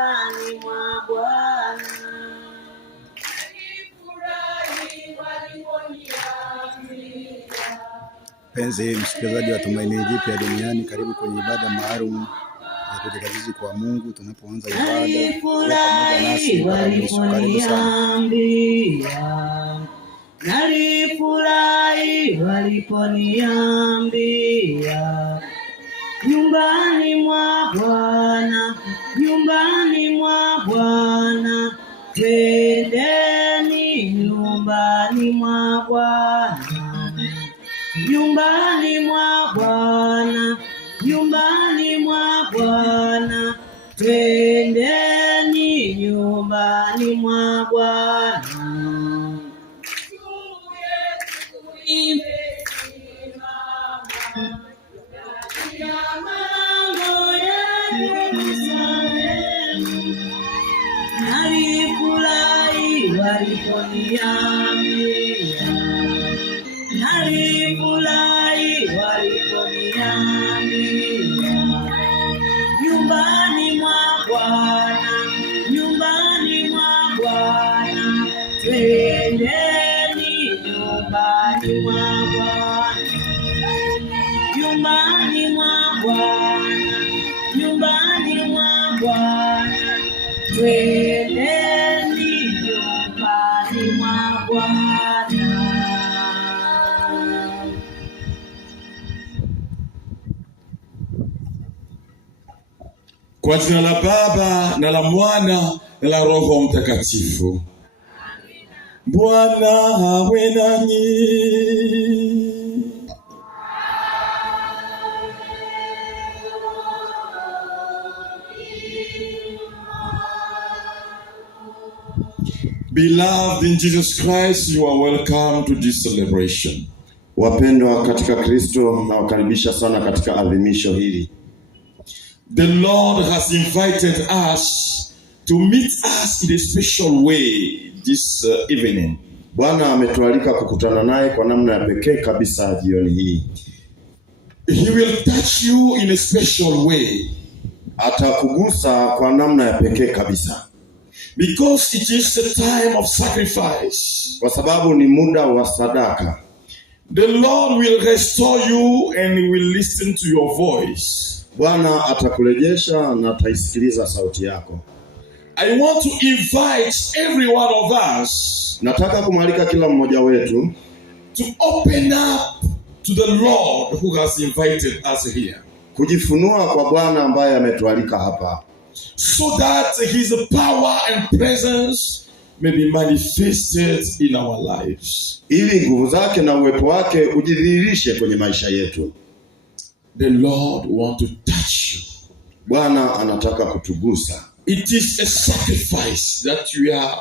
nyumbani mwa Bwana. Penzi msikilizaji wa Tumaini Jipya Duniani, karibu kwenye ibada maalum ya kujikabidhi kwa Mungu. Tunapoanza ibada, pamoja nasi karibu sana. Nalifurahi waliponiambia nyumbani mwa Bwana, nyumbani mwa Bwana, twendeni nyumbani mwa Bwana, nyumbani mwa Bwana, nyumbani mwa Bwana, twendeni nyumbani mwa Bwana. Nalifurahi waliponiambia, nalifurahi waliponiambia nyumbani mwa Bwana, nyumbani mwa Bwana, twendeni nyumbani mwa Bwana, nyumbani mwa Bwana, nyumbani mwa Bwana, twendeni nyumbani mwa Bwana. Kwa jina la Baba na la Mwana na la Roho Mtakatifu. Bwana awe nanyi. Beloved in Jesus Christ, you are welcome to this celebration. Wapendwa katika Kristo, na wakaribisha sana katika adhimisho hili. The Lord has invited us to meet us in a special way this evening. Bwana ametualika kukutana naye kwa namna ya pekee kabisa jioni hii. He will touch you in a special way. Atakugusa kwa namna ya pekee kabisa. Because it is a time of sacrifice. Kwa sababu ni muda wa sadaka. The Lord will restore you and he will listen to your voice. Bwana atakurejesha na ataisikiliza sauti yako. I want to invite every one of us. Nataka kumwalika kila mmoja wetu to open up to the Lord who has invited us here. Kujifunua kwa Bwana ambaye ametualika hapa. So that his power and presence may be manifested in our lives. Ili nguvu zake na uwepo wake ujidhihirishe kwenye maisha yetu. The Lord wants to touch you. Bwana anataka kutugusa. It is a sacrifice that we are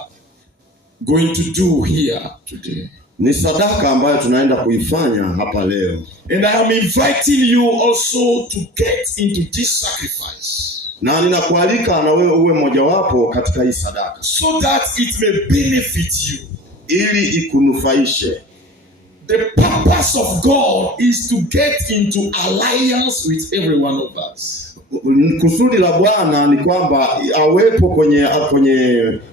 going to do here today. Ni sadaka ambayo tunaenda kuifanya hapa leo. And I am inviting you also to get into this sacrifice. Na ninakualika na wewe uwe mojawapo katika hii sadaka. So that it may benefit you. Ili ikunufaishe. The purpose of God is to get into alliance with every one of us. Kusudi la Bwana ni kwamba awepo kwenye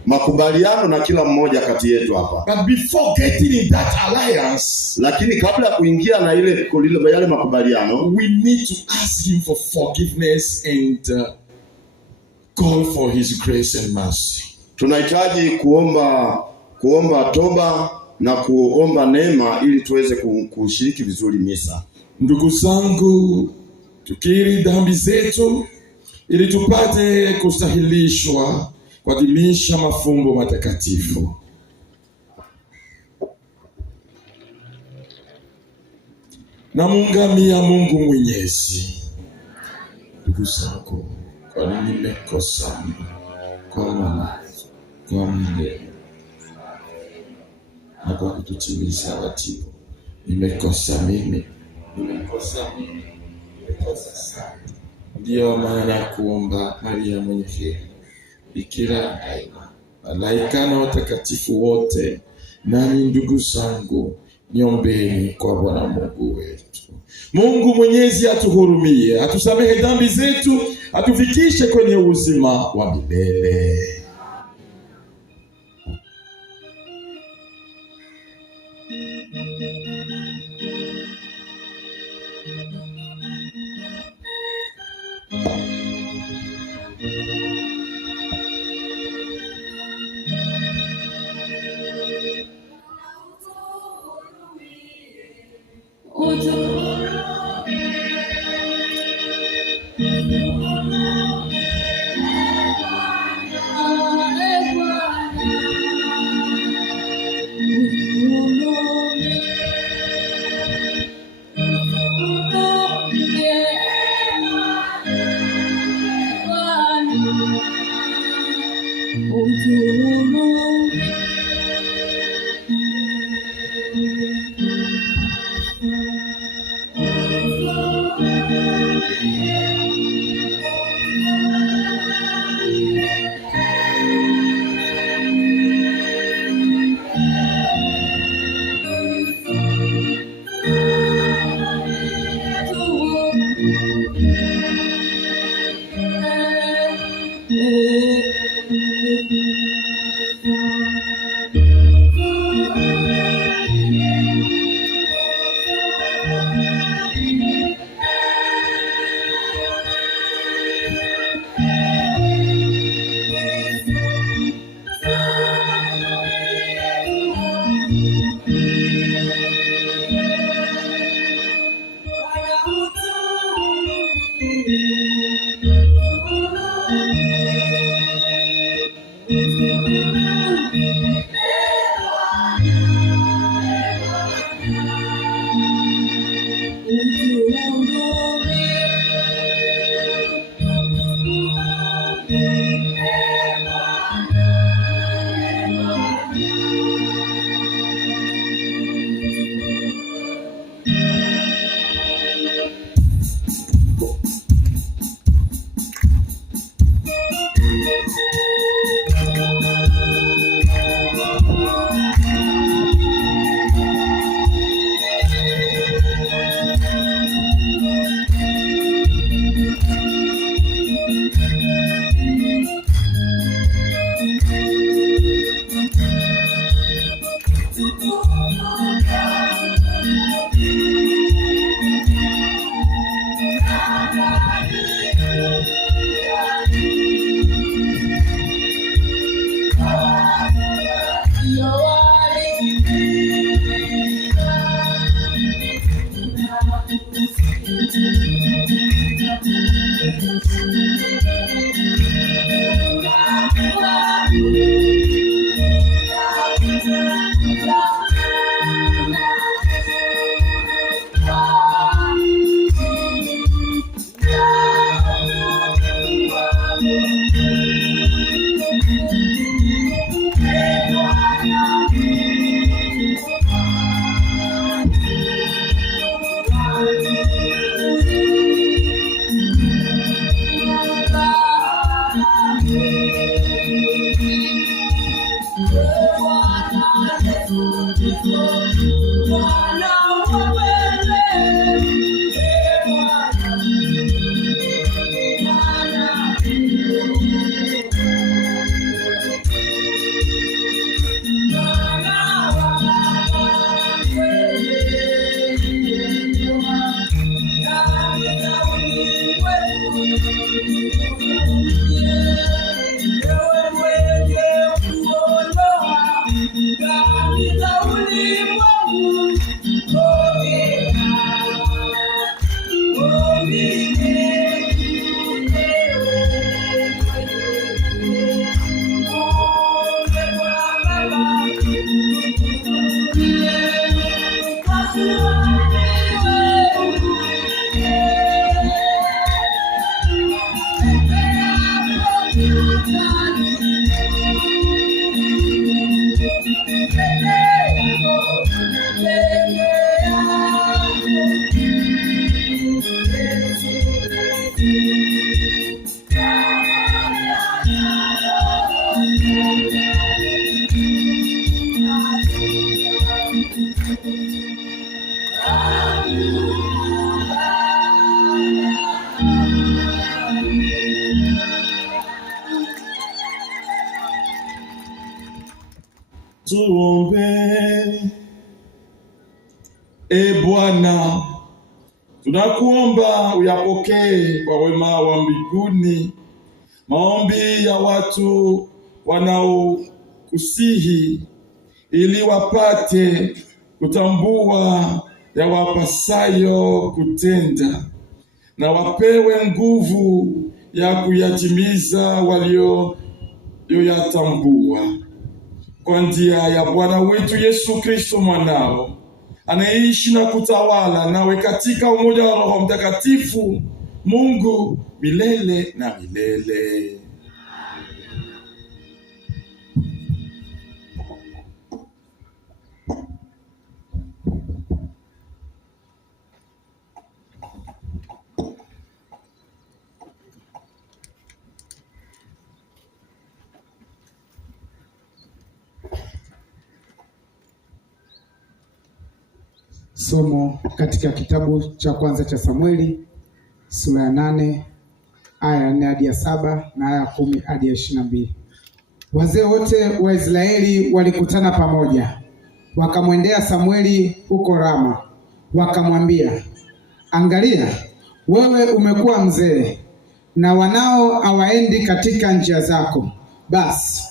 makubaliano na kila mmoja kati yetu hapa. But before getting in that alliance, lakini kabla ya kuingia na yale makubaliano, we need to ask him for forgiveness and call for his grace and mercy. Tunahitaji kuomba toba na kuomba neema ili tuweze kushiriki vizuri misa. Ndugu zangu, tukiri dhambi zetu ili tupate kustahilishwa kuadhimisha mafumbo matakatifu. Namuungamia Mungu Mwenyezi. Ndugu zangu, kwa nini nimekosa kwa mawazo, kwa maneno na kwa kutotimiza wajibu? Nimekosa mimi sana. Ndiyo maana kuomba Maria mwenye heri, Bikira daima, malaika na watakatifu wote, nani ndugu zangu, niombeni kwa Bwana Mungu wetu. Mungu Mwenyezi atuhurumie, atusamehe dhambi zetu, atufikishe kwenye uzima wa milele. Tuombe. E Bwana, tunakuomba uyapokee kwa wema wa mbinguni maombi ya watu wanaokusihi, ili wapate kutambua ya wapasayo kutenda, na wapewe nguvu ya kuyatimiza walioyatambua, kwa njia ya Bwana wetu Yesu Kristo mwanao, anaishi na kutawala nawe katika umoja wa Roho Mtakatifu, Mungu milele na milele. Somo katika kitabu cha kwanza cha Samueli sura ya 8 aya ya 4 hadi ya 7 na aya ya 10 hadi ya 22. Wazee wote wa Israeli walikutana pamoja, wakamwendea Samueli huko Rama, wakamwambia, angalia, wewe umekuwa mzee na wanao hawaendi katika njia zako. Basi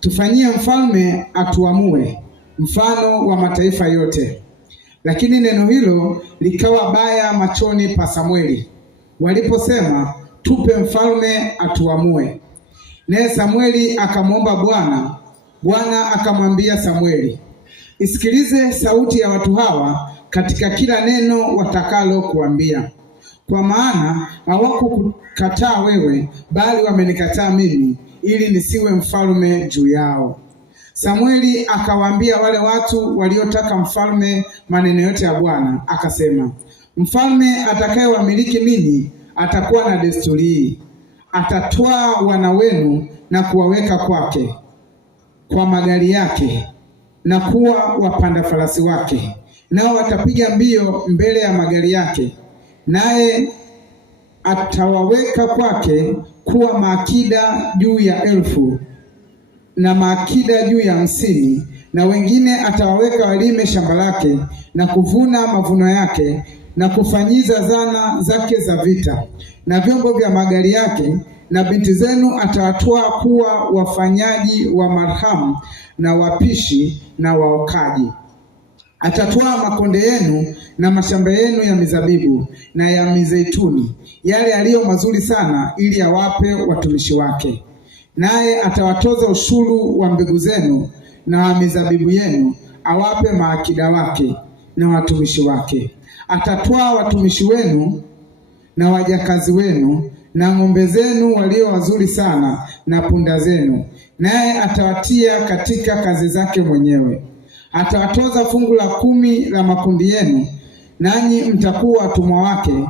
tufanyie mfalme atuamue mfano wa mataifa yote. Lakini neno hilo likawa baya machoni pa Samueli waliposema, tupe mfalme atuamue. Naye Samueli akamwomba Bwana. Bwana akamwambia Samueli, isikilize sauti ya watu hawa katika kila neno watakalo kuambia, kwa maana hawakukataa wewe, bali wamenikataa mimi, ili nisiwe mfalme juu yao. Samueli akawaambia wale watu waliotaka mfalme maneno yote ya Bwana, akasema, mfalme atakayewamiliki ninyi atakuwa na desturi hii: atatwaa wana wenu na kuwaweka kwake kwa magari yake na kuwa wapanda farasi wake, nao watapiga mbio mbele ya magari yake, naye atawaweka kwake kuwa maakida juu ya 1000 na maakida juu ya 50, na wengine atawaweka walime shamba lake na kuvuna mavuno yake na kufanyiza zana zake za vita na vyombo vya magari yake, na binti zenu atawatoa kuwa wafanyaji wa marhamu na wapishi na waokaji. Atatoa makonde yenu na mashamba yenu ya mizabibu na ya mizeituni, yale yaliyo mazuri sana, ili awape watumishi wake. Naye atawatoza ushuru wa mbegu zenu na wa mizabibu yenu, awape maakida wake na watumishi wake. Atatwaa watumishi wenu na wajakazi wenu na ng'ombe zenu walio wazuri sana na punda zenu, naye atawatia katika kazi zake mwenyewe. Atawatoza fungu la 10 la makundi yenu, nanyi mtakuwa watumwa wake,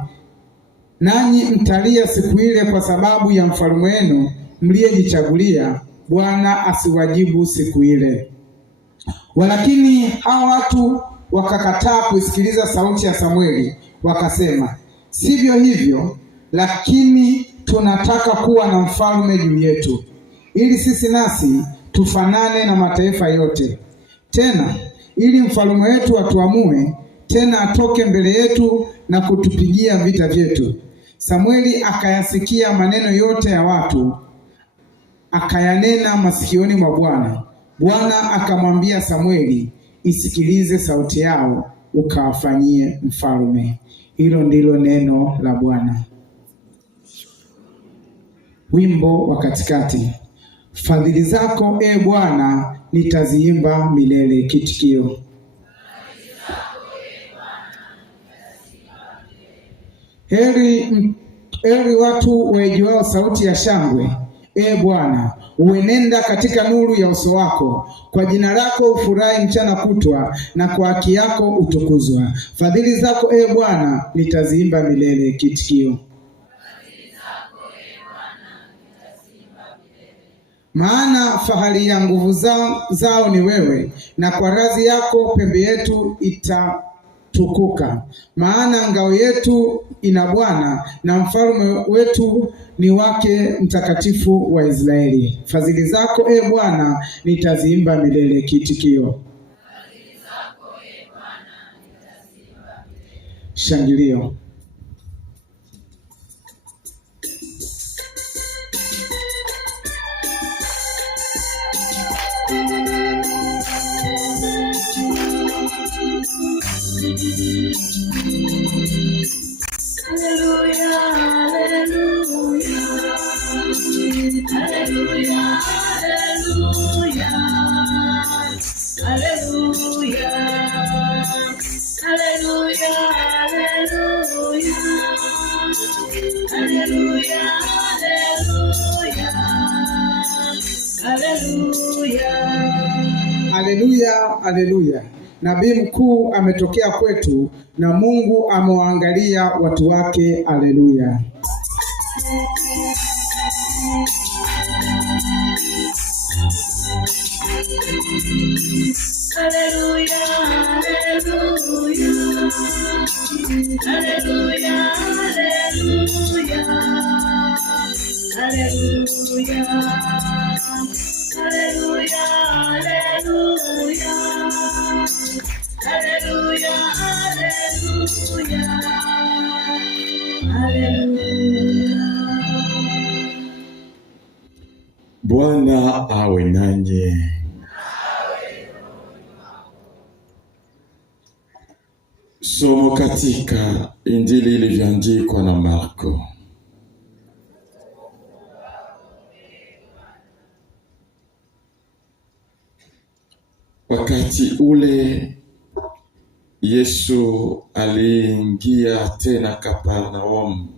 nanyi mtalia siku ile kwa sababu ya mfalme wenu mliyejichagulia. Bwana asiwajibu siku ile. Walakini hao watu wakakataa kuisikiliza sauti ya Samueli, wakasema, sivyo hivyo, lakini tunataka kuwa na mfalme juu yetu, ili sisi nasi tufanane na mataifa yote, tena ili mfalme wetu atuamue, tena atoke mbele yetu na kutupigia vita vyetu. Samueli akayasikia maneno yote ya watu, akayanena masikioni mwa Bwana. Bwana akamwambia Samueli, isikilize sauti yao, ukawafanyie mfalme. Hilo ndilo neno la Bwana. Wimbo wa katikati. Fadhili zako e Bwana nitaziimba milele. Kitikio: heri watu wajuao sauti ya shangwe. E Bwana, uenenda katika nuru ya uso wako. Kwa jina lako ufurahi mchana kutwa, na kwa haki yako utukuzwa. Fadhili zako e Bwana nitaziimba milele. Kitikio: maana fahari ya nguvu zao ni wewe, na kwa radhi yako pembe yetu tukuka, maana ngao yetu ina Bwana na mfalme wetu ni wake Mtakatifu wa Israeli. Fadhili zako e Bwana nitaziimba milele. Kiitikio: shangilio. Haleluya, haleluya, haleluya, haleluya, haleluya, haleluya, haleluya, haleluya, haleluya. Haleluya, haleluya. Nabii mkuu ametokea kwetu na Mungu amewaangalia watu wake. Haleluya. Haleluya, haleluya, haleluya, haleluya, haleluya, haleluya, haleluya, haleluya, haleluya. Bwana awe nanyi. Somo katika Injili ilivyoandikwa na Marko. Wakati ule Yesu aliingia tena Kapernaum.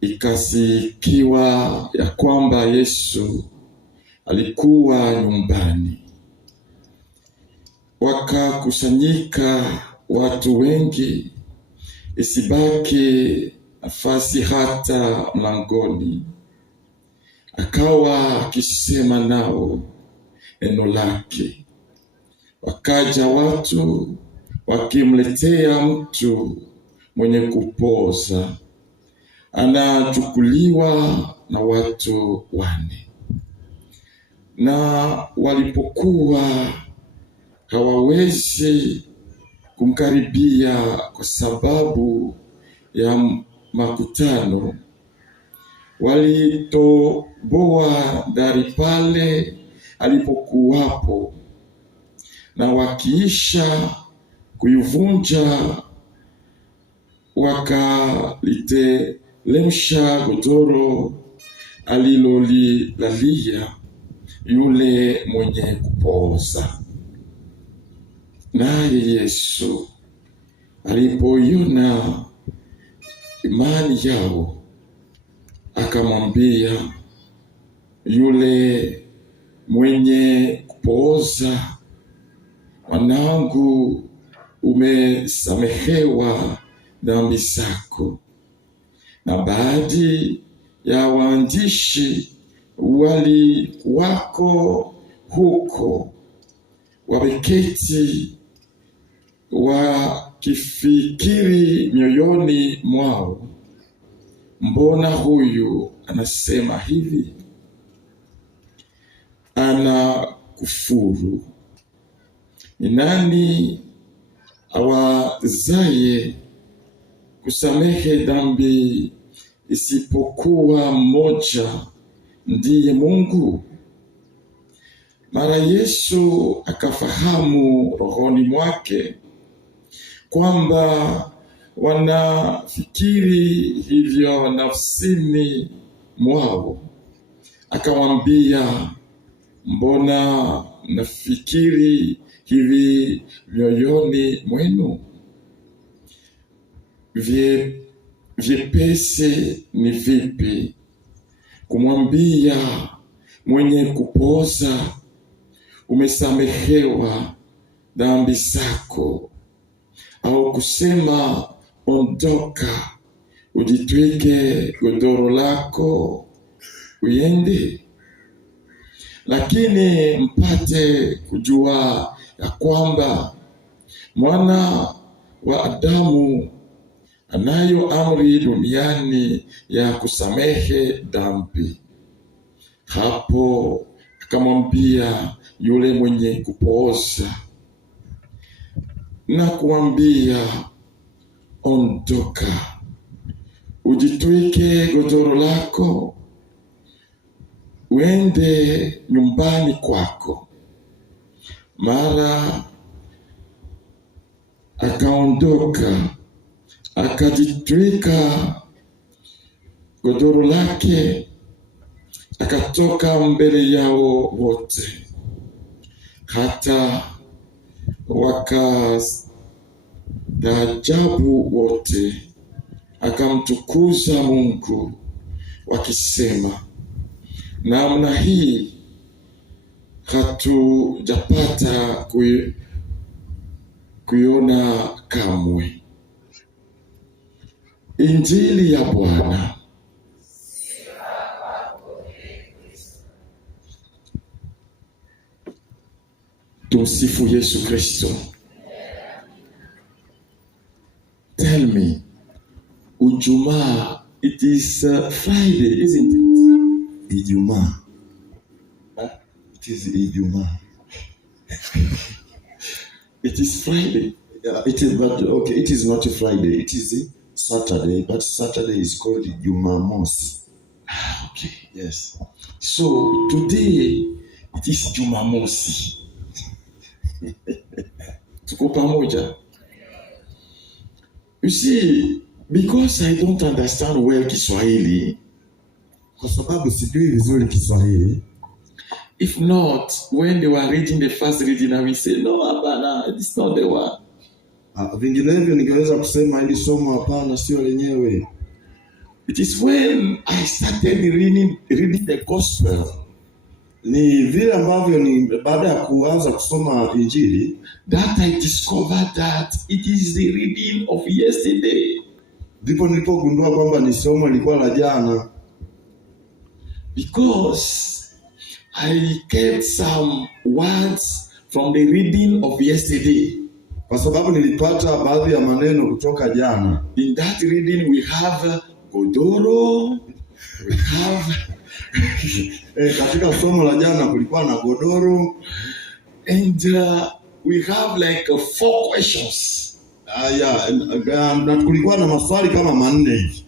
Ikasikiwa ya kwamba Yesu alikuwa nyumbani. Wakakusanyika watu wengi, isibaki nafasi hata mlangoni. Akawa akisema nao neno lake. Wakaja watu wakimletea mtu mwenye kupoza, anachukuliwa na watu 4. Na walipokuwa hawawezi kumkaribia kwa sababu ya makutano, walitoboa dari pale alipokuwapo, na wakiisha kuivunja wakaliteremsha godoro alilolilalia yule mwenye kupooza. Naye Yesu alipoiona imani yao, akamwambia yule mwenye kupooza, mwanangu, umesamehewa dhambi zako. Na baadhi ya waandishi walikuwako huko, wameketi wakifikiri mioyoni mwao, mbona huyu anasema hivi? Anakufuru. Ni nani awezaye kusamehe dhambi isipokuwa mmoja, ndiye Mungu? Mara Yesu akafahamu rohoni mwake kwamba wanafikiri hivyo nafsini mwao. Akamwambia, mbona nafikiri hivi mioyoni mwenu? Vyepesi ni vipi kumwambia mwenye kupooza, umesamehewa dhambi zako, au kusema ondoka, ujitwike godoro lako uende? Lakini mpate kujua ya kwamba Mwana wa Adamu anayo amri duniani ya kusamehe dhambi. Hapo akamwambia yule mwenye kupooza na kuambia, ondoka, ujitwike godoro lako, uende nyumbani kwako. Mara akaondoka, akajitwika godoro lake, akatoka mbele yao wote, hata wakastaajabu wote, akamtukuza Mungu wakisema, namna hii hatujapata kuiona kamwe. Injili ya Bwana. Tumsifu Yesu Kristo. Tell me, Ijumaa, it is Friday, isn't it? Ijumaa. It is Ijumaa. It is Friday. Yeah, it is, but okay, it is not a Friday. It is Saturday, but Saturday is called Jumamosi. Okay. Yes. So today it is Jumamosi. Tuko pamoja. You see, because I don't understand well Kiswahili, Kwa sababu sijui vizuri Kiswahili. if not, when they were reading the first reading, I will say, no, Abana, it's not the one. Vinginevyo ningeweza kusema hili somo hapana, sio lenyewe. It is when I started reading the gospel. Ni vile ambavyo ni baada ya kuanza kusoma Injili that I discovered that it is the reading of yesterday. ndipo nilipogundua kwamba ni somo lilikuwa la jana, because I kept some words from the reading of yesterday. kwa sababu nilipata baadhi ya maneno kutoka jana. In that reading we have godoro, we have Katika somo la jana kulikuwa na godoro, and we have like 4 questions. Na kulikuwa na maswali kama 4 hivi.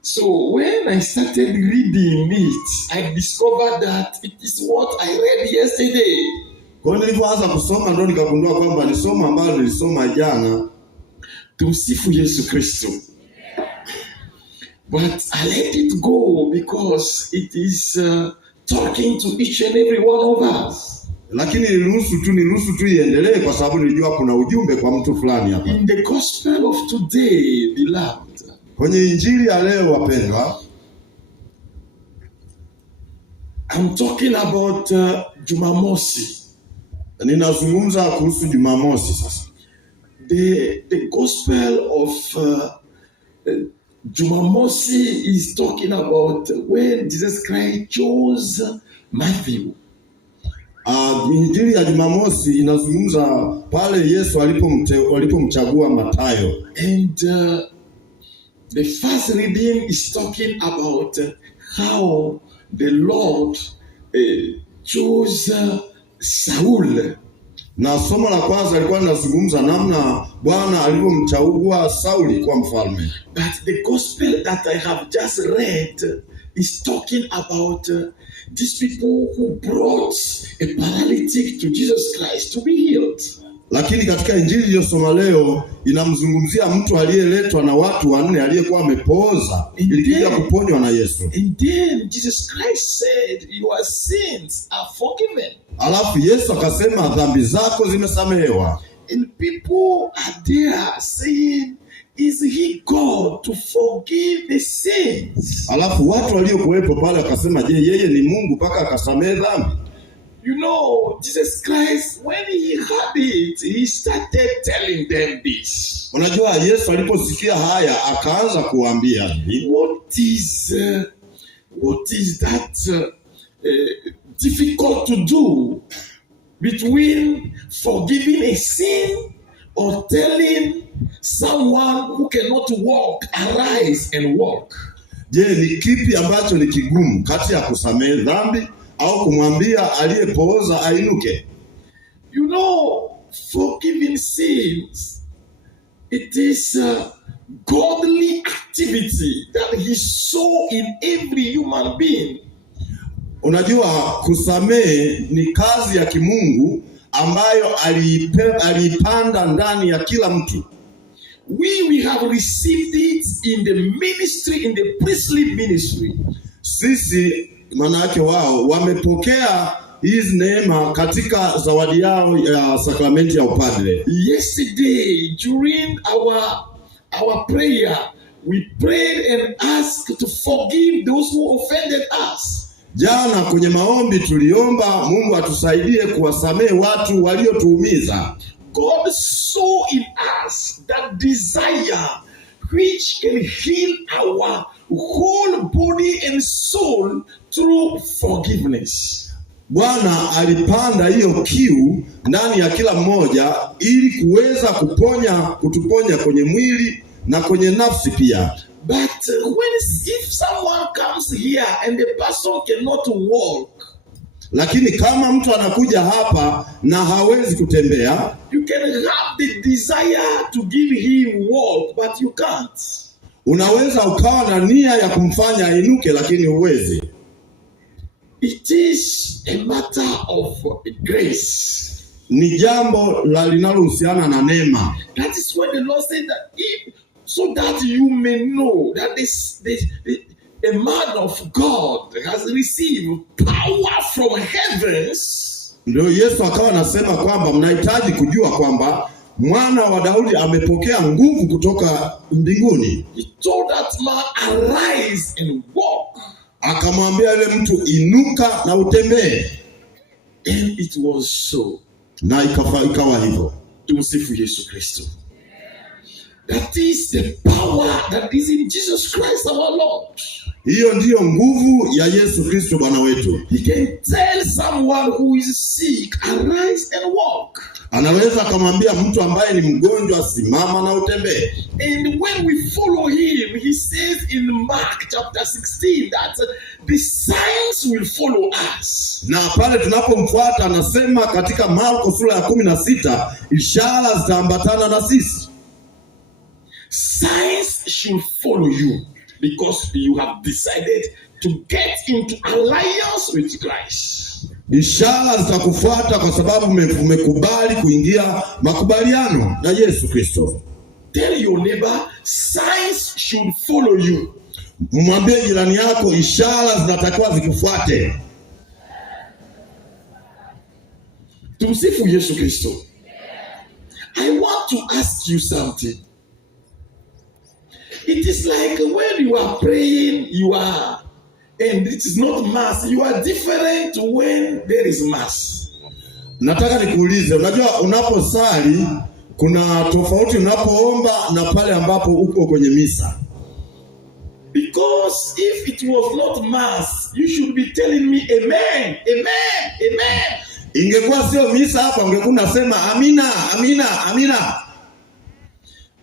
So when I started reading it, I discovered that it is what I read yesterday. Kwa hiyo nilipoanza kusoma ndo nikagundua kwamba ni somo ambalo nilisoma jana. Tumsifu Yesu Kristo. But I let it go because it is talking to each and every one of us. Lakini niruhusu tu iendelee kwa sababu nilijua kuna ujumbe kwa mtu fulani hapa. In the gospel of today, beloved, Kwenye Injili ya leo wapendwa, I'm talking about Jumamosi. Ninazungumza kuhusu Jumamosi sasa. The gospel of Jumamosi is talking about when Jesus Christ chose Matthew. Injili ya Jumamosi inazungumza pale Yesu alipomchagua Mathayo. And the first reading is talking about how the Lord chose Saul. Na somo la kwanza lilikuwa linazungumza namna Bwana alivyomchagua Sauli kuwa mfalme. But the gospel that I have just read is talking about these people who brought a paralytic to Jesus Christ to be healed. Lakini katika Injili iliyosoma leo inamzungumzia mtu aliyeletwa na watu 4 aliyekuwa amepooza ili kuja kuponywa na Yesu. And then Jesus Christ said, your sins are forgiven. Alafu Yesu akasema dhambi zako zimesamehewa. And people are there saying, is he God to forgive the sins? Alafu watu waliokuwepo pale akasema, je, yeye ni Mungu mpaka akasamehe dhambi? You know, Jesus Christ, when he heard it, he started telling them this. Unajua Yesu aliposikia haya akaanza kuambia hivi, what is that difficult to do between forgiving a sin or telling someone who cannot walk arise and walk? Je, ni kipi ambacho ni kigumu kati ya kusamehe dhambi au kumwambia aliyepooza ainuke? You know, forgiving sins, it is a godly activity that he saw in every human being. Unajua, kusamehe ni kazi ya kimungu ambayo aliipanda ndani ya kila mtu. We have received it in the ministry, in the priestly ministry. Sisi maana yake wao wamepokea hizi neema katika zawadi yao ya sakramenti ya upadre. Yesterday during our prayer, we prayed and asked to forgive those who offended us. Jana kwenye maombi tuliomba Mungu atusaidie kuwasamehe watu waliotuumiza. God saw in us that desire which can heal our whole body and soul through forgiveness. Bwana alipanda hiyo kiu ndani ya kila mmoja ili kuweza kutuponya kwenye mwili na kwenye nafsi pia. But if someone comes here and the person cannot walk, lakini kama mtu anakuja hapa na hawezi kutembea, you can have the desire to give him walk, but you can't. Unaweza ukawa na nia ya kumfanya ainuke, lakini huwezi. It is a matter of grace. Ni jambo linalohusiana na neema. That is when the Lord said that so that you may know that a man of God has received power from heavens. Ndio Yesu akawa anasema kwamba mnahitaji kujua kwamba mwana wa Daudi amepokea nguvu kutoka mbinguni. He told that man, arise and walk. Akamwambia yule mtu, inuka na utembee. And it was so. Na ikawa hivyo. Tumsifu Yesu Kristo. That is the power that is in Jesus Christ our Lord. Hiyo ndiyo nguvu ya Yesu Kristo Bwana wetu. He can tell someone who is sick, arise and walk. Anaweza kumwambia mtu ambaye ni mgonjwa, simama na utembee. And when we follow him, he says in Mark chapter 16 that the signs will follow us. Na pale tunapomfuata anasema katika Marko sura ya 16, ishara zitaambatana na sisi. Signs should follow you because you have decided to get into alliance with Christ. Ishara zitakufuata kwa sababu umekubali kuingia makubaliano na Yesu Kristo. Tell your neighbor, signs should follow you. Mwambie jirani yako, ishara zinatakiwa zikufuate. Tumsifu Yesu Kristo. I want to ask you something. It is like when you are praying, and it is not mass, you are different when there is mass. Nataka nikuulize, unajua unaposali kuna tofauti unapoomba na pale ambapo uko kwenye misa. Because if it was not mass, you should be telling me amen, amen, amen. Ingekuwa sio misa hapa ungekuwa unasema amina, amina, amina.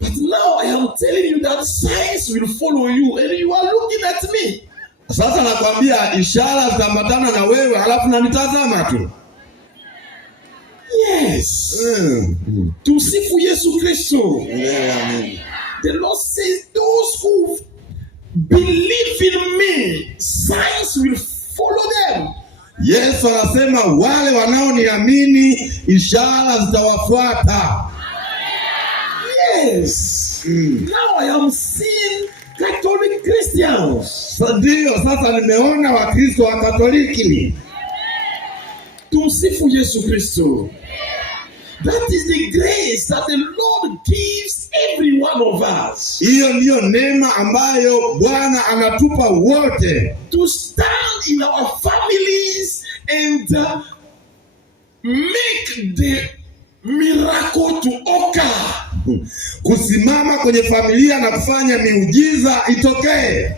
But now I am telling you that signs will follow you and you are looking at me. Sasa nakwambia ishara zitaambatana na wewe halafu unanitazama tu. Yes. Tumsifu Yesu Kristo. Amen. The Lord says those who believe in me, signs will follow them. Yesu anasema wale wanaoniamini ishara zitawafuata. Yes. Now I am seeing Catholic Christians. Ndio sasa nimeona Wakristo wa Katoliki. Tumsifu Yesu Kristo. That is the grace that the Lord gives every one of us. Hiyo ndiyo neema ambayo Bwana anatupa wote. To stand in our families and make the miracle to occur. Kusimama kwenye familia na kufanya miujiza itokee.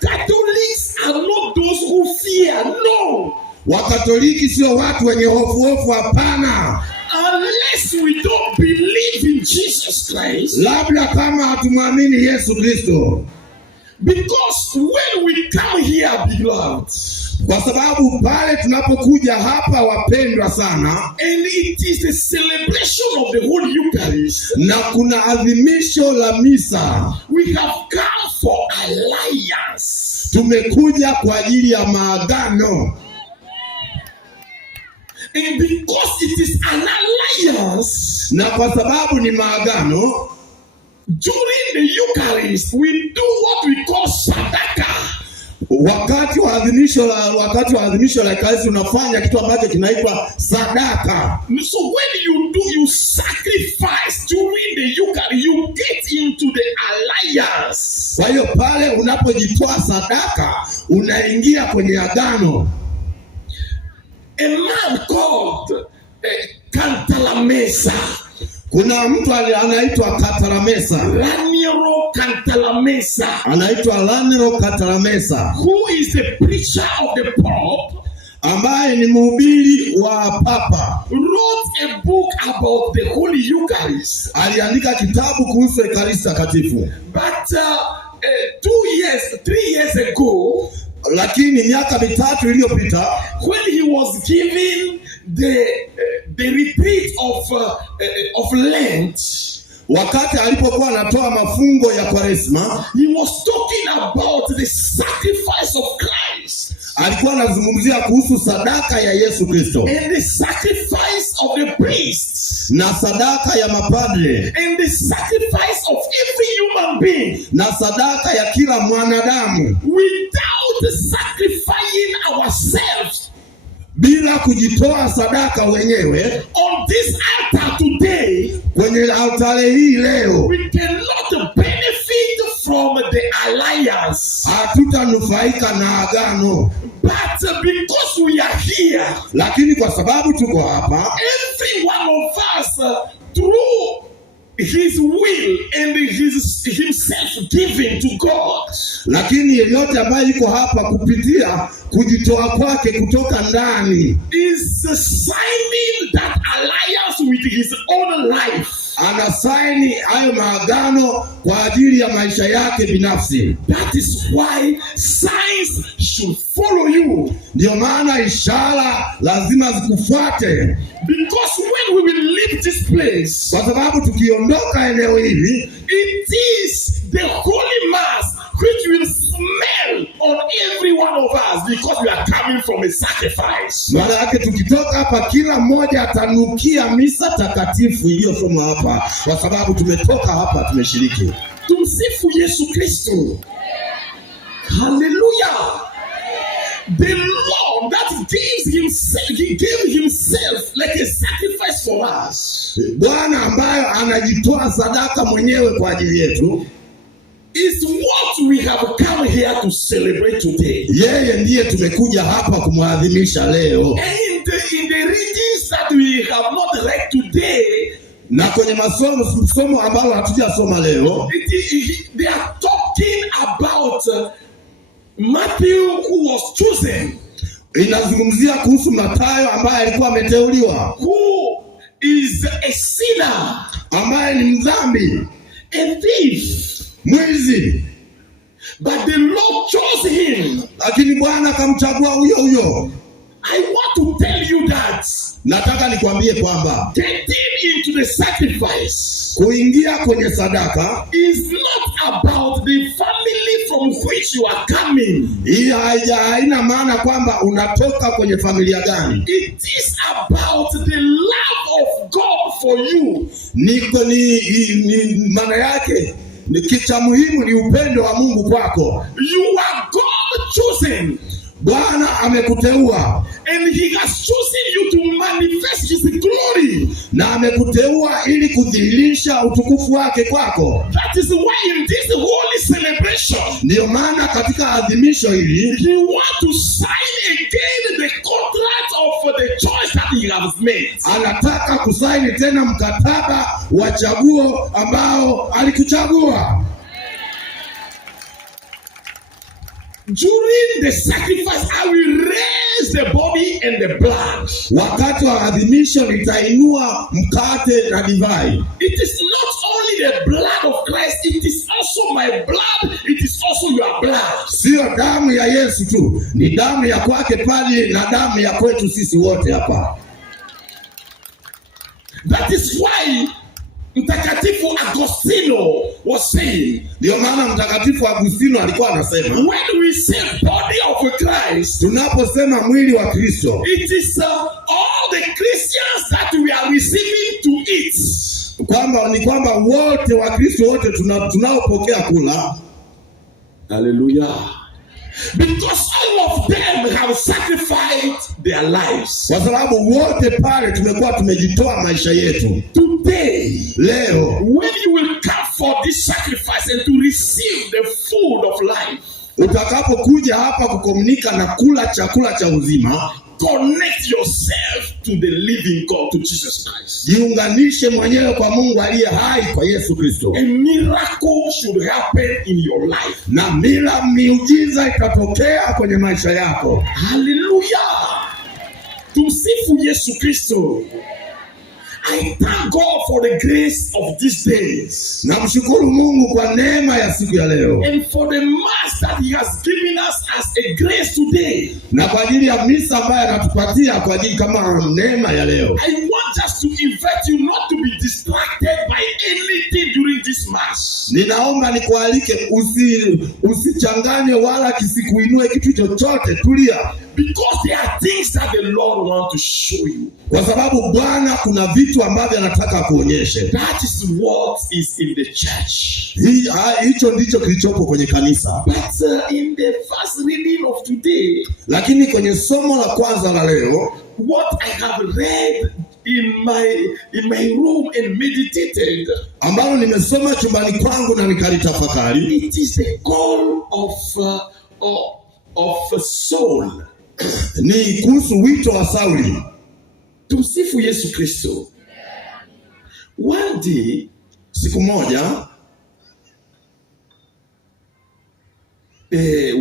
Catholics are not those who fear, no. Wakatoliki sio watu wenye hofu, hapana. Unless we don't believe in Jesus Christ, labda kama hatumwamini Yesu Kristo. Because when we come here, beloved, Kwa sababu pale tunapokuja hapa wapendwa sana, and it is the celebration of the Holy Eucharist, na kuna adhimisho la misa, we have come for alliance. tumekuja kwa ajili ya maagano. And because it is an alliance, Na kwa sababu ni maagano, during the Eucharist, we do what we call sadaka. wakati wa adhimisho la Ekaristi unafanya kitu ambacho kinaitwa sadaka. So when you sacrifice during the Eucharist, you get into the alliance. Kwa hiyo pale unapojitoa sadaka, unaingia kwenye agano. A man called Cantalamessa, Kuna mtu anaitwa Katalamesa, Raniero Cantalamessa, anaitwa Raniero Katalamesa, who is the preacher of the Pope, ambaye ni mhubiri wa Papa. wrote a book about the Holy Eucharist. Aliandika kitabu kuhusu Ekaristi Takatifu. But 3 years ago, Lakini miaka mitatu iliyopita, when he was giving the retreat of Lent, wakati alipokuwa anatoa mafungo ya Kwaresma, he was talking about the sacrifice of Christ alikuwa anazungumzia kuhusu sadaka ya Yesu Kristo and the sacrifice of the priests na sadaka ya mapadre and the sacrifice of every human being na sadaka ya kila mwanadamu, without sacrificing ourselves. bila kujitoa sadaka wenyewe. On this altar today, Kwenye altare hii leo we cannot benefit from the alliance. hatutanufaika na agano, But because we are here, lakini kwa sababu tuko hapa, every one of us, through his will and himself giving to God, lakini yeyote ambaye yuko hapa kupitia kujitoa kwake kutoka ndani, is signing that alliance with his own life. anasaini hayo maagano kwa ajili ya maisha yake binafsi. That is why signs should follow you. Ndio maana ishara lazima zikufuate, Because when we will leave this place, kwa sababu tukiondoka eneo hili, it is the Holy Mass which will smell on every one of us, because we are coming from a sacrifice. maana yake tukitoka hapa kila mmoja atanukia misa takatifu iliyosomwa hapa, kwa sababu tumetoka hapa tumeshiriki. Tumsifu Yesu Kristo. Hallelujah. The Lord that He gave himself like a sacrifice for us, Bwana ambayo anajitoa sadaka mwenyewe kwa ajili yetu, is what we have come here to celebrate today. yeye ndiye tumekuja hapa kumwadhimisha leo. And in the readings that we have not read today, Na kwenye masomo ambalo hatujasoma leo, they are talking about Matthew, who was chosen, inazungumzia kuhusu Mathayo ambaye alikuwa ameteuliwa, who is a sinner, ambaye ni mdhambi, a thief, mwizi, but the Lord chose him. lakini Bwana akamchagua huyo. I want to tell you that Nataka nikwambie kwamba getting into the sacrifice kuingia kwenye sadaka is not about the family from which you are coming. hii haina maana kwamba unatoka kwenye familia gani. It is about the love of God for you. Ni maana yake ni kicha muhimu, ni upendo wa Mungu kwako. You are God chosen, Bwana amekuteua and He has chosen you to manifest His glory. na amekuteua ili kudhihirisha utukufu wake kwako. That is why in this holy celebration, Ndiyo maana katika adhimisho hili He wants to sign again the contract of the choice that He has made. anataka kusaini tena mkataba wa chaguo ambao alikuchagua. During the sacrifice, I will raise the body and the blood. Wakati wa adhimisho nitainua mkate na divai. It is not only the blood of Christ, it is also my blood, it is also your blood. Sio damu ya Yesu tu, ni damu ya kwake pale na damu ya kwetu sisi wote hapa. That is why Mtakatifu Agostino was saying, ndio maana Mtakatifu Agustino alikuwa anasema, when we say body of Christ, tunaposema mwili wa Kristo, it is all the Christians that we are receiving to eat. kwamba wote wa Kristo wote tunaopokea kula. Hallelujah. Because all of them have sacrificed their lives. Kwa sababu wote pale tumekuwa tumejitoa maisha yetu. Today, leo, when you will come for this sacrifice and to receive the food of life, utakapokuja hapa kukomunika na kula chakula cha uzima, connect yourself to the living God, to Jesus Christ. Jiunganishe mwenyewe kwa Mungu aliye hai, kwa Yesu Kristo. A miracle should happen in your life. Na miujiza itatokea kwenye maisha yako. Hallelujah. Tumsifu Yesu Kristo. I thank God for the grace of these days. Namshukuru Mungu kwa neema ya siku ya leo. And for the mass that he has given us as a grace today. Na kwa ajili ya misa ambayo anatupatia kwa ajili kama neema ya leo. I want us to invite you not to be distracted by anything during this mass. Ninaomba nikualike usichanganye wala kisikuinue kitu chochote, tulia. Because there are things that the Lord wants to show you. Kwa sababu Bwana kuna vitu ambavyo anataka kuonyeshe. That is what is in the church. Hicho ndicho kilichopo kwenye kanisa. But in the first reading of today, lakini kwenye somo la kwanza la leo, what I have read in my room and meditated, ambalo nimesoma chumbani kwangu na nikalitafakari, it is the call of Saul. Ni kuhusu wito wa Sauli. Tumsifu Yesu Kristo. One day, siku moja,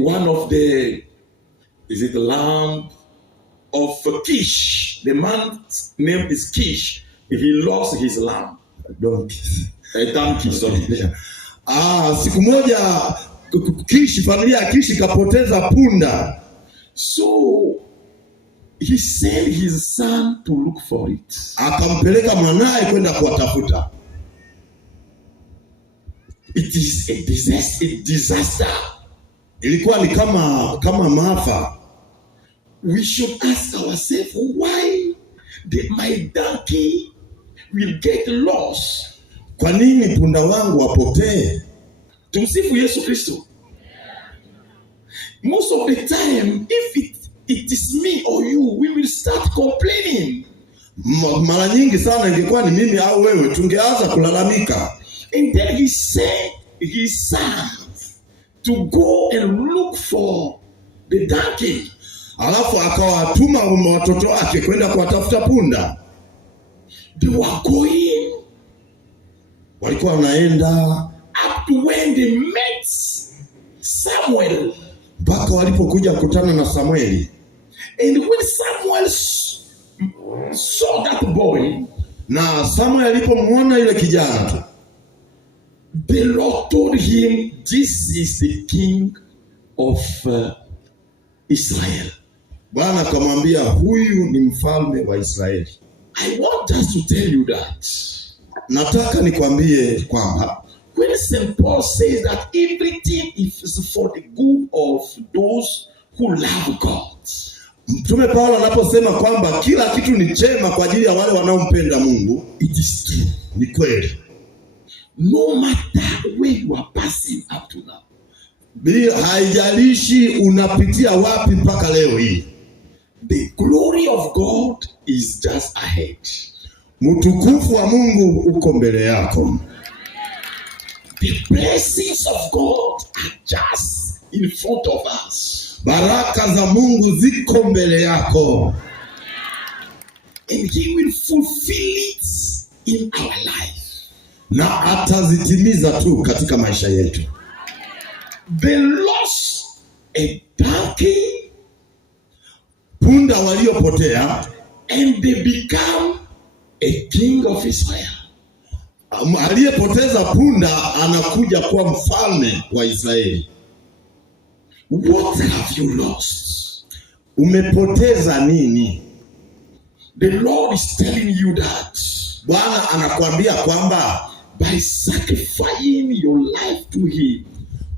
one of the lamb of Kish. The man's name is Kish. He lost his lamb. Donkey. A donkey, sorry. Siku moja Kishi, familia ya Kishi kapoteza punda. So he sent his son to look for it. Akampeleka mwanae kwenda kuwatafuta. It is a disaster. Ilikuwa ni kama maafa. We should ask ourselves, why did my donkey will get lost? Kwa nini punda wangu wapotee? Tumsifu Yesu Kristo. Most of the time, if it is me or you, we will start complaining. Mara nyingi sana ingekuwa ni mimi au wewe, tungeanza kulalamika. And then he sent his son to go and look for the donkey. Alafu akawatuma watoto wake kwenda kuwatafuta punda. They were going. Walikuwa wanaenda up to when they met Samuel. Mpaka walipokuja kukutana na Samueli. And when Samuel saw that boy, na Samuel alipomwona yule kijana, the Lord told him, this is the king of Israel. Bwana akamwambia huyu ni mfalme wa Israeli. I want just to tell you that. Nataka nikwambie kwamba when St. Paul says that everything is for the good of those who love God. Mtume Paulo anaposema kwamba kila kitu ni chema kwa ajili ya wale wanaompenda Mungu, it is true. Ni kweli. No matter where you are passing up to now. Haijalishi unapitia wapi mpaka leo hii. The glory of God is just ahead. Utukufu wa Mungu uko mbele yako. The blessings of God are just in front of us. Baraka za Mungu ziko mbele yako. And he will fulfill it in our life. Na atazitimiza tu katika maisha yetu. The loss a donkey, punda waliopotea, and they become a king of Israel. Aliyepoteza punda anakuja kuwa mfalme wa Israeli. What have you lost? Umepoteza nini? The Lord is telling you that. Bwana anakuambia kwamba by sacrificing your life to him,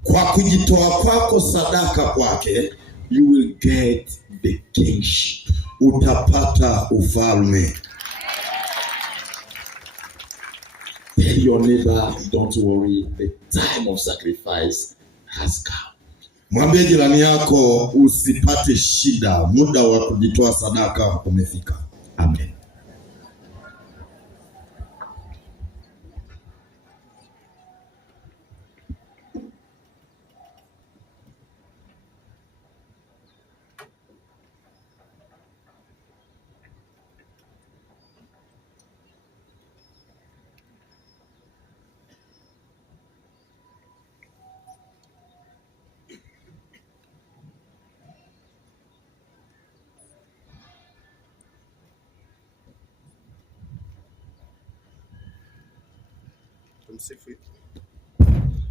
kwa kujitoa kwako sadaka kwake, you will get the kingship. Utapata ufalme. Tell your neighbor, don't worry, the time of sacrifice has come. Mwambie jirani yako, usipate shida, muda wa kujitoa sadaka umefika. Amen.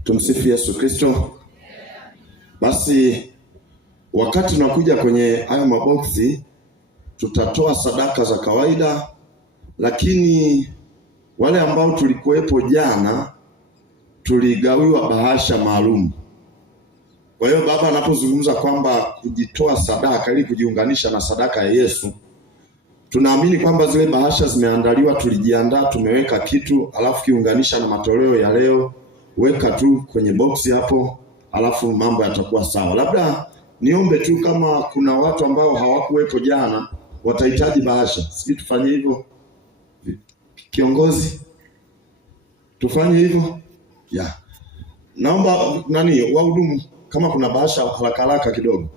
Tumsifu Yesu Kristo. Basi wakati tunakuja kwenye hayo maboksi, tutatoa sadaka za kawaida, lakini wale ambao tulikuwepo jana tuligawiwa bahasha maalum. Kwa hiyo baba anapozungumza kwamba kujitoa sadaka ili kujiunganisha na sadaka ya Yesu, tunaamini kwamba zile bahasha zimeandaliwa, tulijiandaa, tumeweka kitu, alafu kiunganisha na matoleo ya leo, weka tu kwenye boksi hapo, alafu mambo yatakuwa sawa. Labda niombe tu kama kuna watu ambao hawakuwepo jana watahitaji bahasha. Sisi tufanye hivyo. Kiongozi, tufanye hivyo? Yeah. Naomba wahudumu kama kuna bahasha haraka haraka kidogo.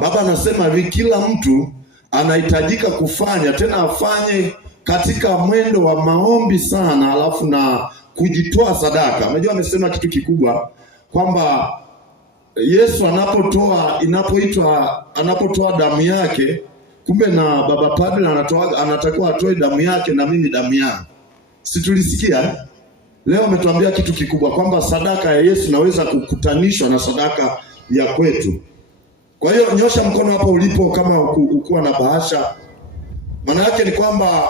Baba anasema hivi, kila mtu anahitajika kufanya, tena afanye katika mwendo wa maombi sana, alafu na kujitoa sadaka. Unajua amesema kitu kikubwa kwamba Yesu anapotoa damu yake, kumbe na baba padre anatakiwa atoe damu yake na mimi damu yangu. Si tulisikia? Leo ametuambia kitu kikubwa kwamba sadaka ya Yesu naweza kukutanishwa na sadaka ya kwetu. Kwa hiyo nyosha mkono hapo ulipo kama ukuwa na bahasha. Maana yake ni kwamba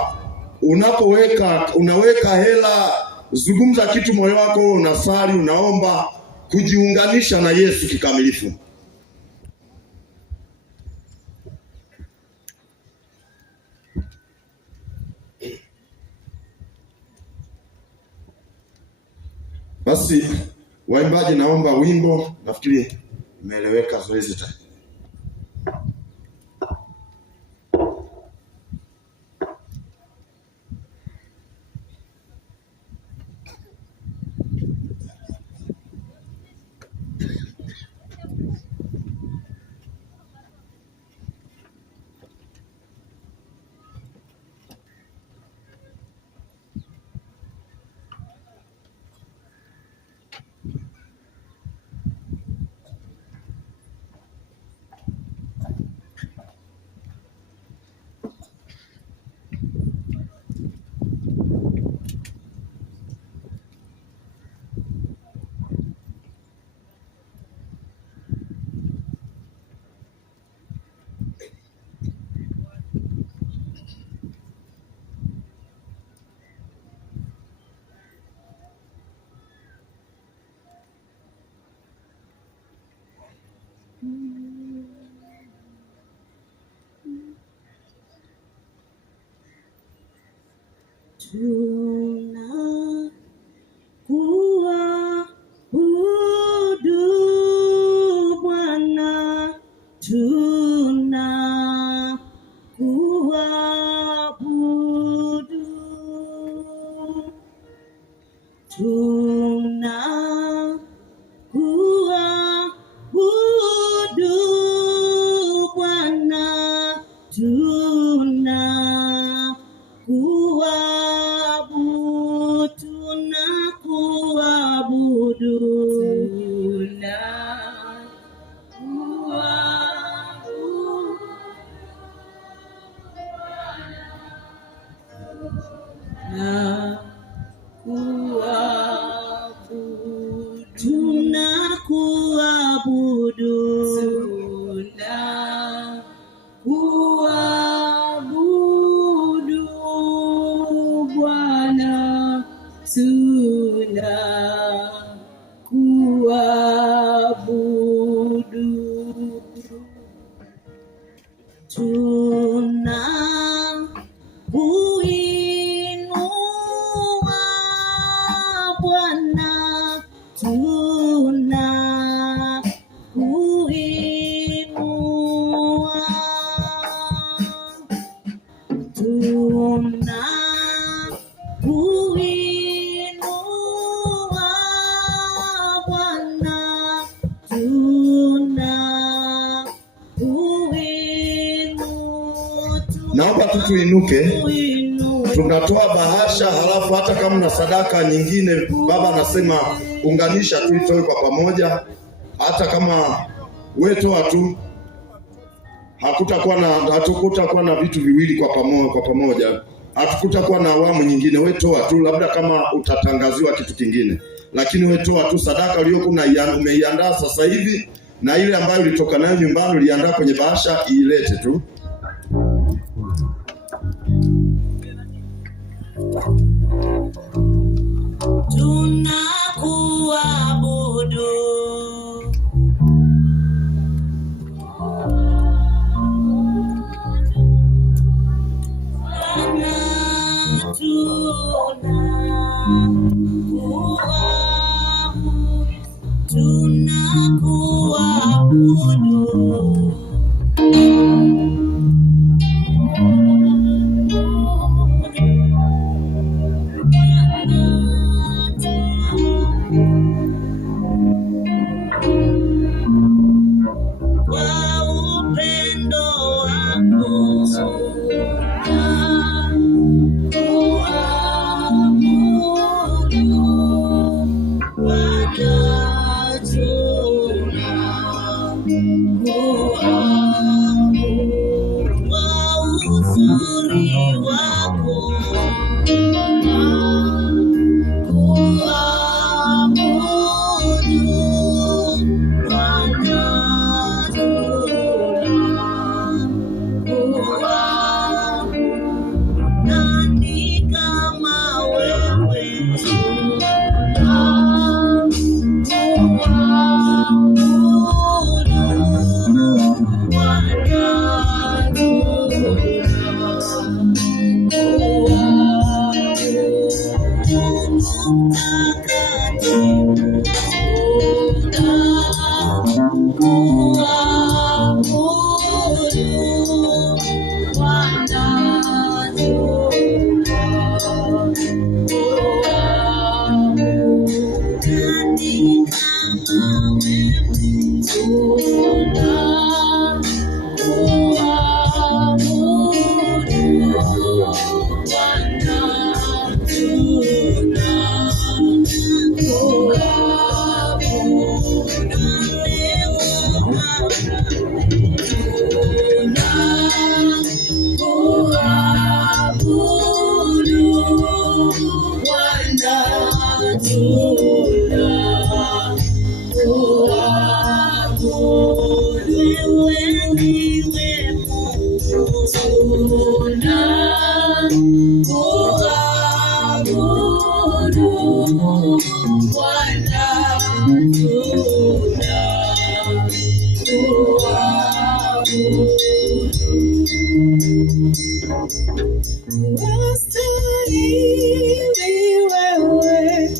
unaweka hela, zungumza kitu moyo wako, unasali, unaomba kujiunganisha na Yesu kikamilifu. Basi waimbaji, naomba wimbo, nafikiri umeeleweka zoezi tayari. Tunakuabudu Bwana, tunakuabudu, tunakuabudu Bwana, tunakuabudu. Naomba tu tuinuke, tunatoa bahasha, halafu hata kama na sadaka nyingine baba anasema unganisha tu itoe kwa pamoja. Hata kama wewe toa tu, hatukutakuwa na vitu viwili kwa pamoja, hatukutakuwa na awamu nyingine. Wewe toa tu, labda kama utatangaziwa kitu kingine, lakini wewe toa tu sadaka uliyokuwa umeiandaa sasa hivi, na ile ambayo ulitoka nayo nyumbani uliandaa kwenye bahasha ilete tu. Tunakuabudu Wewe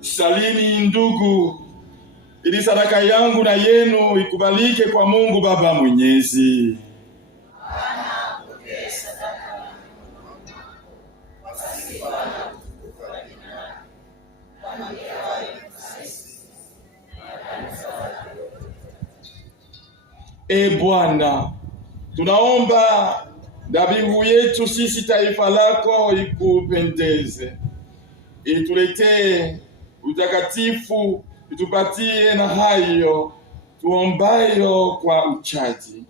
Salini ndugu, ili sadaka yangu na yenu ikubalike kwa Mungu Baba Mwenyezi. E Bwana, tunaomba dhabihu yetu sisi taifa lako ikupendeze. Ituletee utakatifu, itupatie na hayo tuombayo kwa uchaji.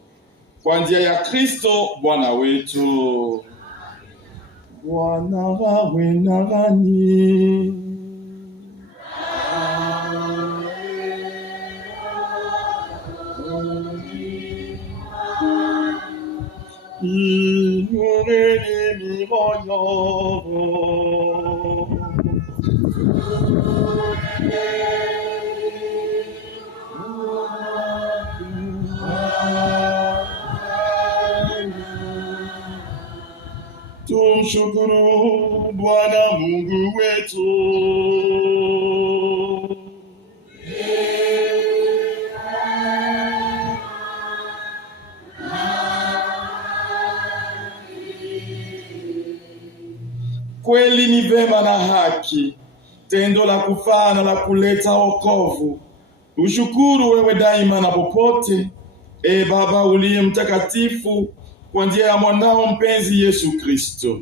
Kwa njia ya Kristo Bwana wetu. Bwana wawe nanyi. Inureni mioyo. Tumshukuru Bwana Mungu wetu. Kweli ni vema na haki, tendo la kufaa na la kuleta wokovu. Ushukuru wewe daima na popote, e Baba uliye mtakatifu, kwa njia ya mwanao mpenzi Yesu Kristo.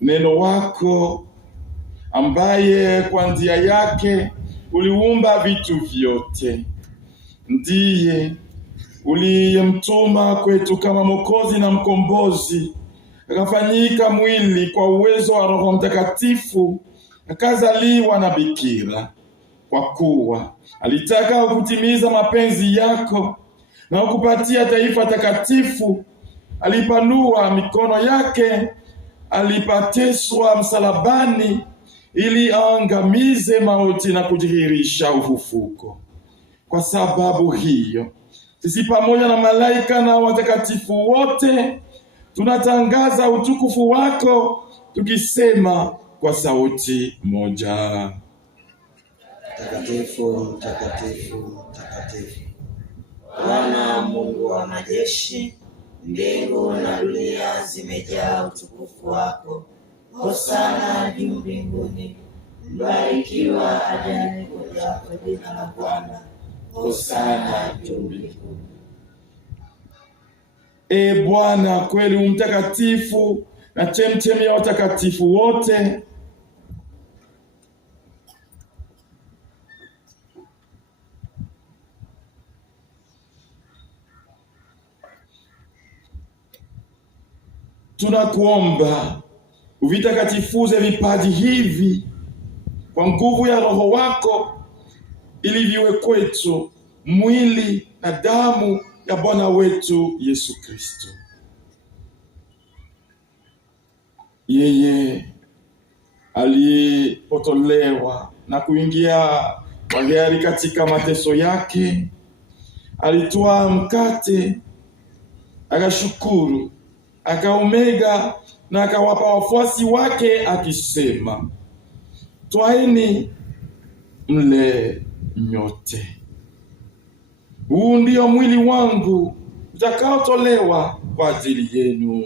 Neno wako ambaye kwa njia yake uliumba vitu vyote, ndiye uliyemtuma kwetu kama Mwokozi na mkombozi, akafanyika mwili kwa uwezo wa Roho Mtakatifu, akazaliwa na bikira. Kwa kuwa alitaka kutimiza mapenzi yako na kukupatia taifa takatifu, alipanua mikono yake alipateswa msalabani ili aangamize mauti na kudhihirisha ufufuko. Kwa sababu hiyo, sisi pamoja na malaika na watakatifu wote tunatangaza utukufu wako tukisema kwa sauti moja: Mtakatifu, mtakatifu, mtakatifu, Bwana Mungu wa majeshi, mbingu na dunia zimejaa utukufu wako. Hosana juu mbinguni. Mbarikiwa anayekuja kwa jina la Bwana. Hosana juu mbinguni. E Bwana, kweli mtakatifu na chemchemi ya watakatifu wote, tunakuomba uvitakatifuze vipaji hivi kwa nguvu ya Roho wako, ili viwe kwetu mwili na damu ya Bwana wetu Yesu Kristo. Yeye alipotolewa na kuingia kwa hiari katika mateso yake, alitwaa mkate, akashukuru, akaumega na akawapa wafuasi wake akisema, twaeni mle nyote. Huu ndio mwili wangu utakaotolewa kwa ajili yenu.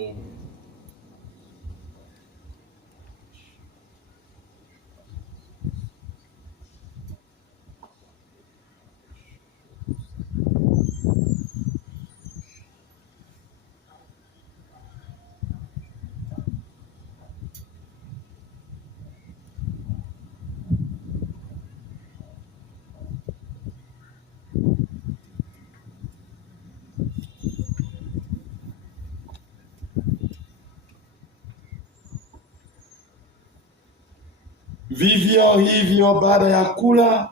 Vivyo hivyo baada ya kula,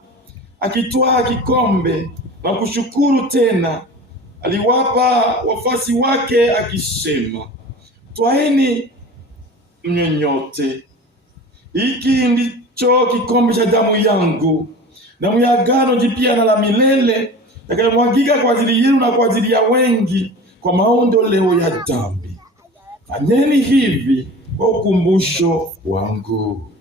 akitwaa kikombe na kushukuru tena, aliwapa wafuasi wake akisema, twaeni mnywe nyote. Hiki ndicho kikombe cha damu yangu, damu ya agano jipya na la milele, itakayomwagika kwa ajili yenu na kwa ajili ya wengi kwa maondoleo ya dhambi. Fanyeni hivi kwa ukumbusho wangu.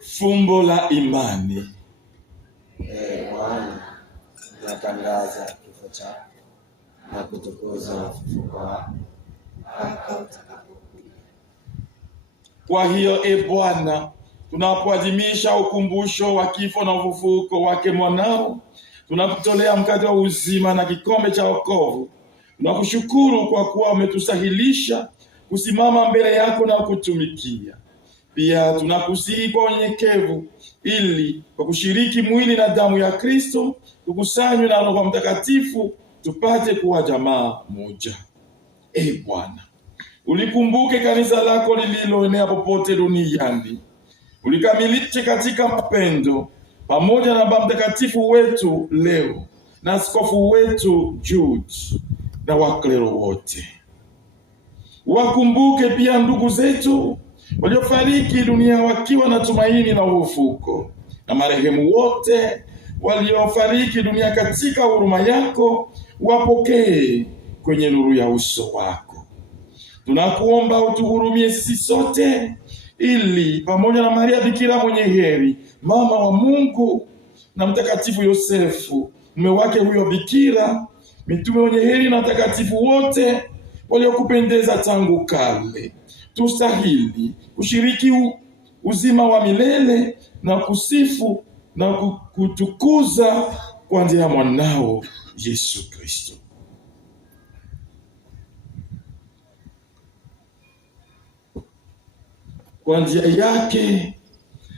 Fumbo la imani. Bwana, tunatangaza kifo chako na kutukuza ufufuko wako mpaka utakapokuja. Kwa hiyo Bwana, tunapoadhimisha ukumbusho wa kifo na ufufuko wake mwanao, tunakutolea mkate wa uzima na kikombe cha wokovu. Tunakushukuru kwa kuwa umetusahilisha kusimama mbele yako na kutumikia. Pia tunakusihi kwa unyenyekevu, ili kwa kushiriki mwili na damu ya Kristo tukusanywe na Roho Mtakatifu tupate kuwa jamaa moja. Bwana, ulikumbuke kanisa lako lililoenea popote duniani, ulikamilishe katika mapendo, pamoja na Baba Mtakatifu wetu leo na askofu wetu Jude na waklero wote. Wakumbuke pia ndugu zetu waliofariki dunia wakiwa na tumaini la ufufuko, na marehemu wote waliofariki dunia katika huruma yako, wapokee kwenye nuru ya uso wako. Tunakuomba utuhurumie sisi sote, ili pamoja na Maria Bikira mwenye heri, mama wa Mungu, na Mtakatifu Yosefu mume wake huyo Bikira, mitume wenye heri na watakatifu wote waliokupendeza tangu kale, tustahili kushiriki uzima wa milele na kusifu na kutukuza kwa njia ya mwanao Yesu Kristo. Kwa njia yake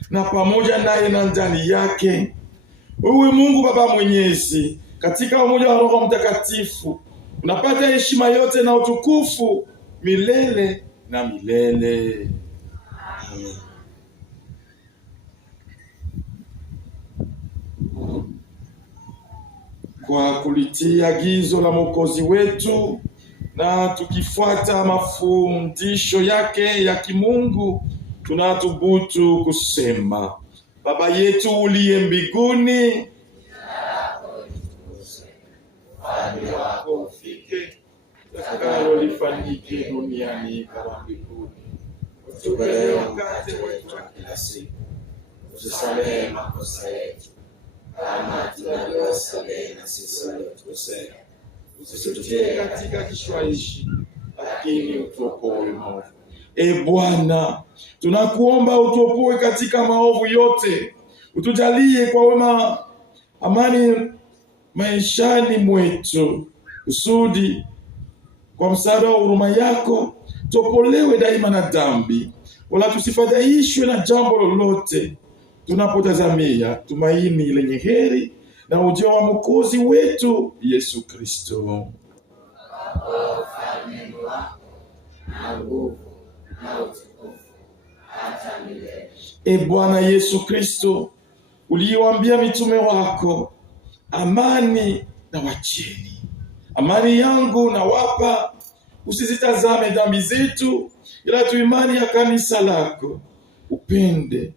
na pamoja naye na ndani yake. Wewe Mungu Baba Mwenyezi, katika umoja wa Roho Mtakatifu, unapata heshima yote na utukufu milele na milele. Amen. Kwa kulitii agizo la Mwokozi wetu na tukifuata mafundisho yake ya kimungu, tunathubutu kusema: Baba yetu uliye mbinguni, ufalme wako ufike, utakalo lifanyike duniani kama mbinguni. Utupe leo mkate wetu wa kila siku, utusamehe makosa yetu kama tunavyowasamehe na sisi waliotukosea, usitutie katika kishawishi, lakini utuokoe maovu. Bwana, tunakuomba utuopoe katika maovu yote, utujalie kwa wema amani maishani mwetu, kusudi kwa msaada wa huruma yako tuopolewe daima na dhambi, wala tusifadhaishwe na jambo lolote, tunapotazamia tumaini lenye heri na ujio wa Mwokozi wetu Yesu Kristo. Ufalme wako na nguvu na utukufu hata milele. Bwana Yesu Kristo, uliwaambia mitume wako, amani na wacheni, amani yangu na wapa, usizitazame dhambi zetu, ila tu imani ya kanisa lako. Upende,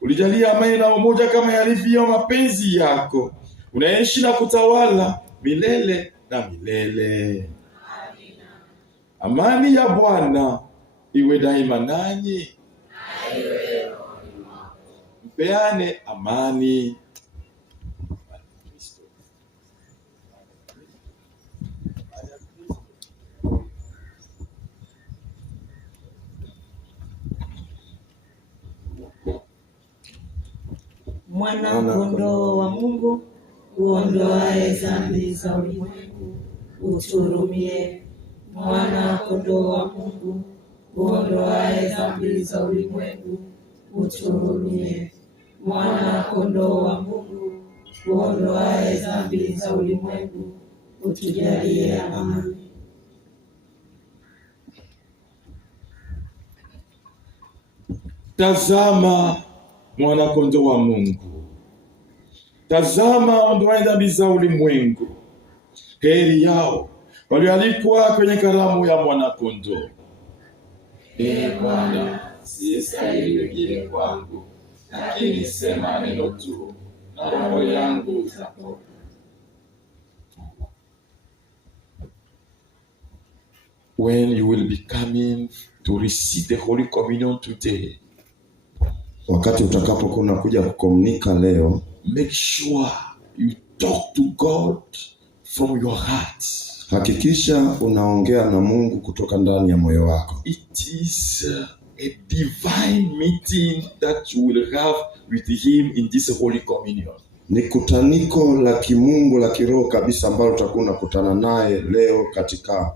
ulijalia amani na umoja kama yalivyo mapenzi yako, unaishi na kutawala milele na milele. Amina. Amani ya Bwana iwe daima nanyi. Mpeane amani. Mwana kondoo wa Mungu, uondoaye dhambi za ulimwengu, uturumie. Mwana kondoo wa Mungu, uondoaye dhambi za ulimwengu, uturumie. Mwana kondoo wa Mungu, uondoaye dhambi za ulimwengu, utujalie amani. Tazama mwana kondoo wa Mungu, tazama ondoaye dhambi za ulimwengu. Heri yao walioalikwa kwenye karamu ya mwana kondoo. Bwana, sistahili uje kwangu, lakini sema neno tu na roho yangu itaponya. When you will be coming to receive the Holy Communion today, Wakati utakapokuwa unakuja kukomunika leo, make sure you talk to God from your heart. hakikisha unaongea na Mungu kutoka ndani ya moyo wako. It is a divine meeting that you will have with Him in this Holy Communion. Ni kutaniko la kimungu la kiroho kabisa ambalo utakuwa unakutana naye leo katika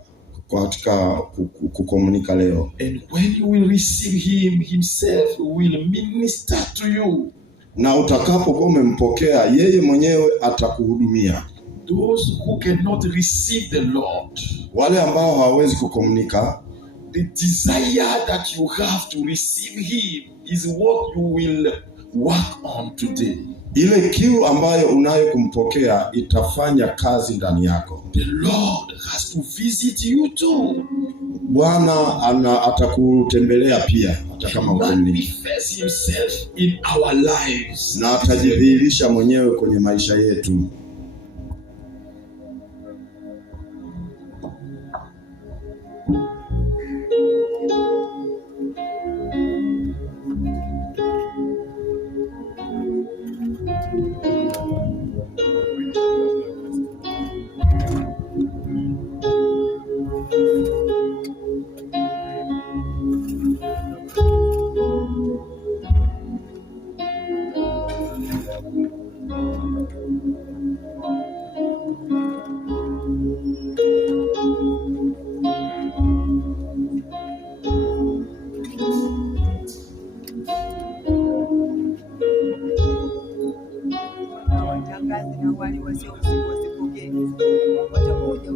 kukomunika leo. And when you will receive Him Himself will minister to you. Na utakapokuwa umempokea yeye mwenyewe atakuhudumia. Those who cannot receive the Lord, Wale ambao hawawezi kukomunika, the desire that you have to receive Him is what you will work on today. ile kiu ambayo unayo kumpokea itafanya kazi ndani yako. The Lord has to visit you too. Bwana atakutembelea pia hata kama ukomunika, Manifest Himself in our lives. na atajidhihirisha mwenyewe kwenye maisha yetu. washangazi na wale wasipokee watakuja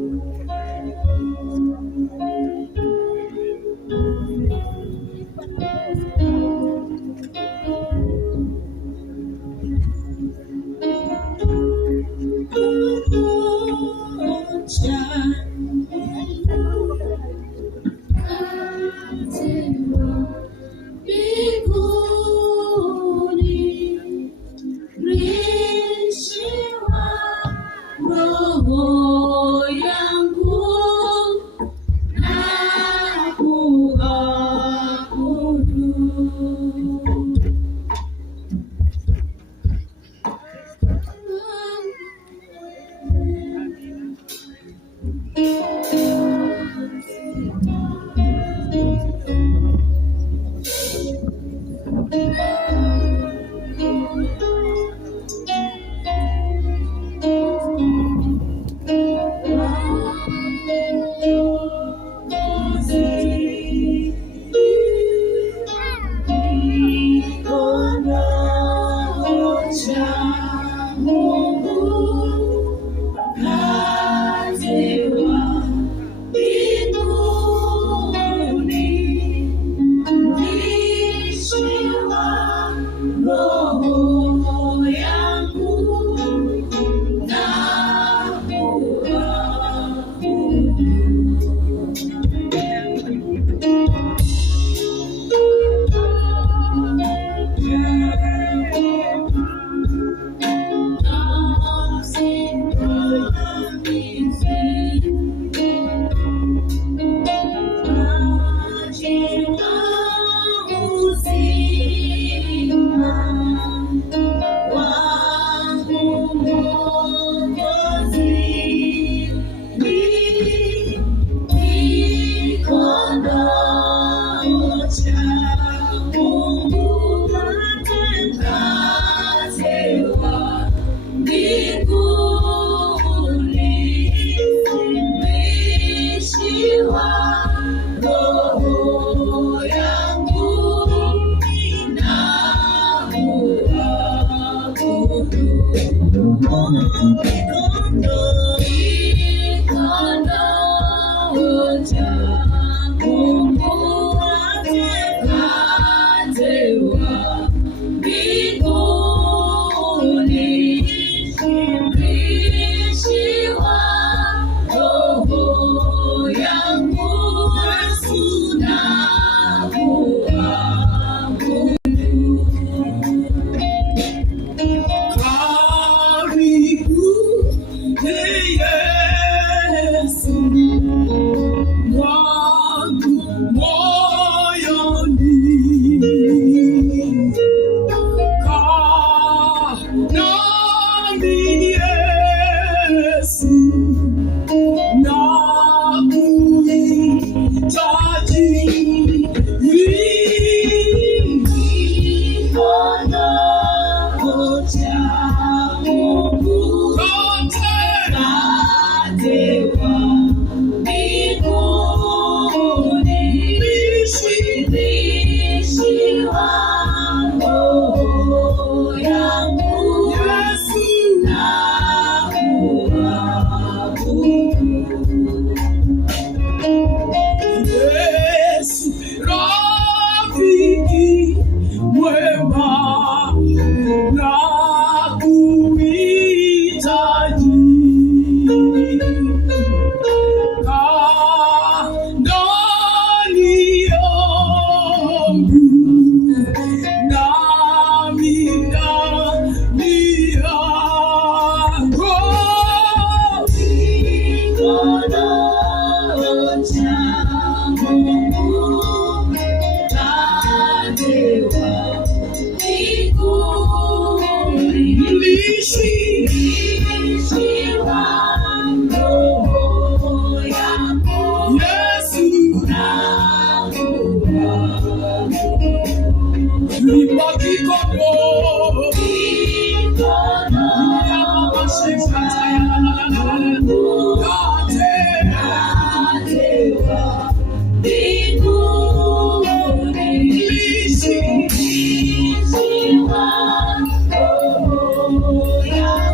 Yeah.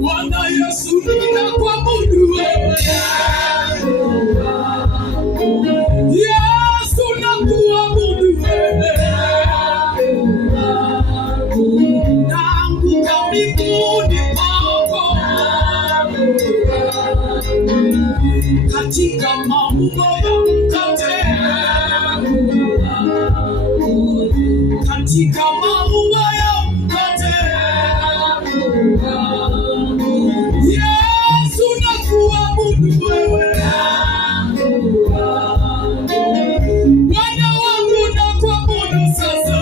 Bwana Yesu ninakuabudu wewe. Yesu nakuabudu wewe. Naanguka miguuni pako katika maumbo ya mkate, katika maumbo ya mkate. Yesu nakuabudu wewe. Bwana wangu nakuabudu sasa.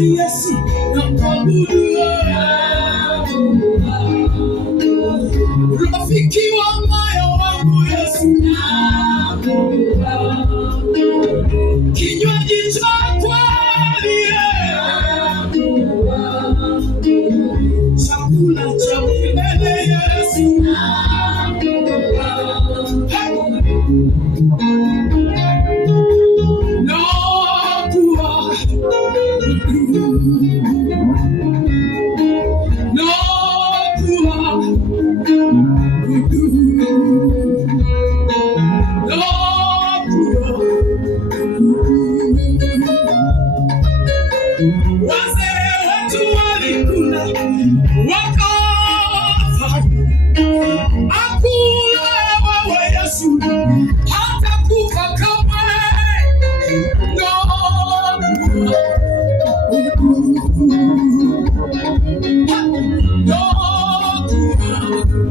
Yesu nakuabudu wewe. Rafiki wa moyo wangu Yesu, kinywaji cha kweli, chakula cha milele Yesu. Wazee wetu walikula wakafa, hakula wewe Yesu hata kufa kamwe.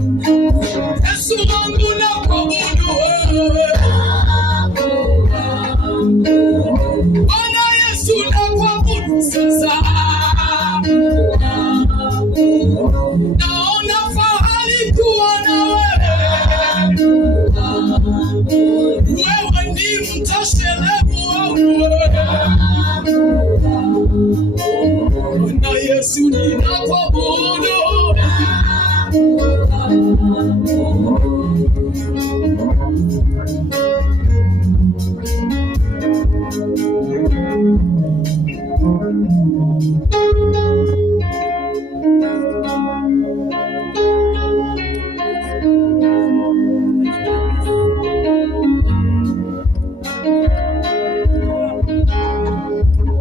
Yesu wangu nakuabudu wewe. Bwana Yesu nakuabudu sasa. Naona fahari kuwa na wewe. Wewe ni mtoshelevu wangu. Bwana Yesu ninakuabudu.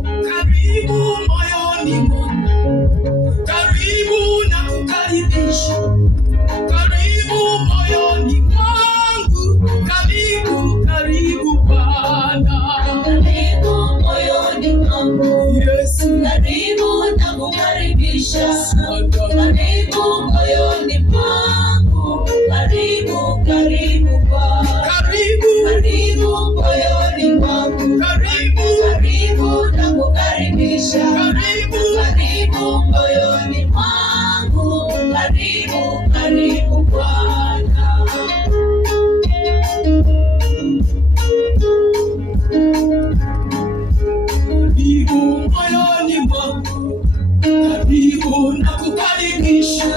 Karibu moyoni mwangu, karibu na kukaribisha. Karibu moyoni mwangu, karibu, karibu Bwana. Karibu moyoni mwangu Yesu, karibu na kukaribisha. karibu moyoni mwangu, karibu, karibu Bwana. karibu Karibu moyoni mwangu, karibu karibu na kukaribisha. karibu Karibu moyoni mwangu, karibu, karibu Bwana. karibu moyoni mwangu, karibu na kukaribisha.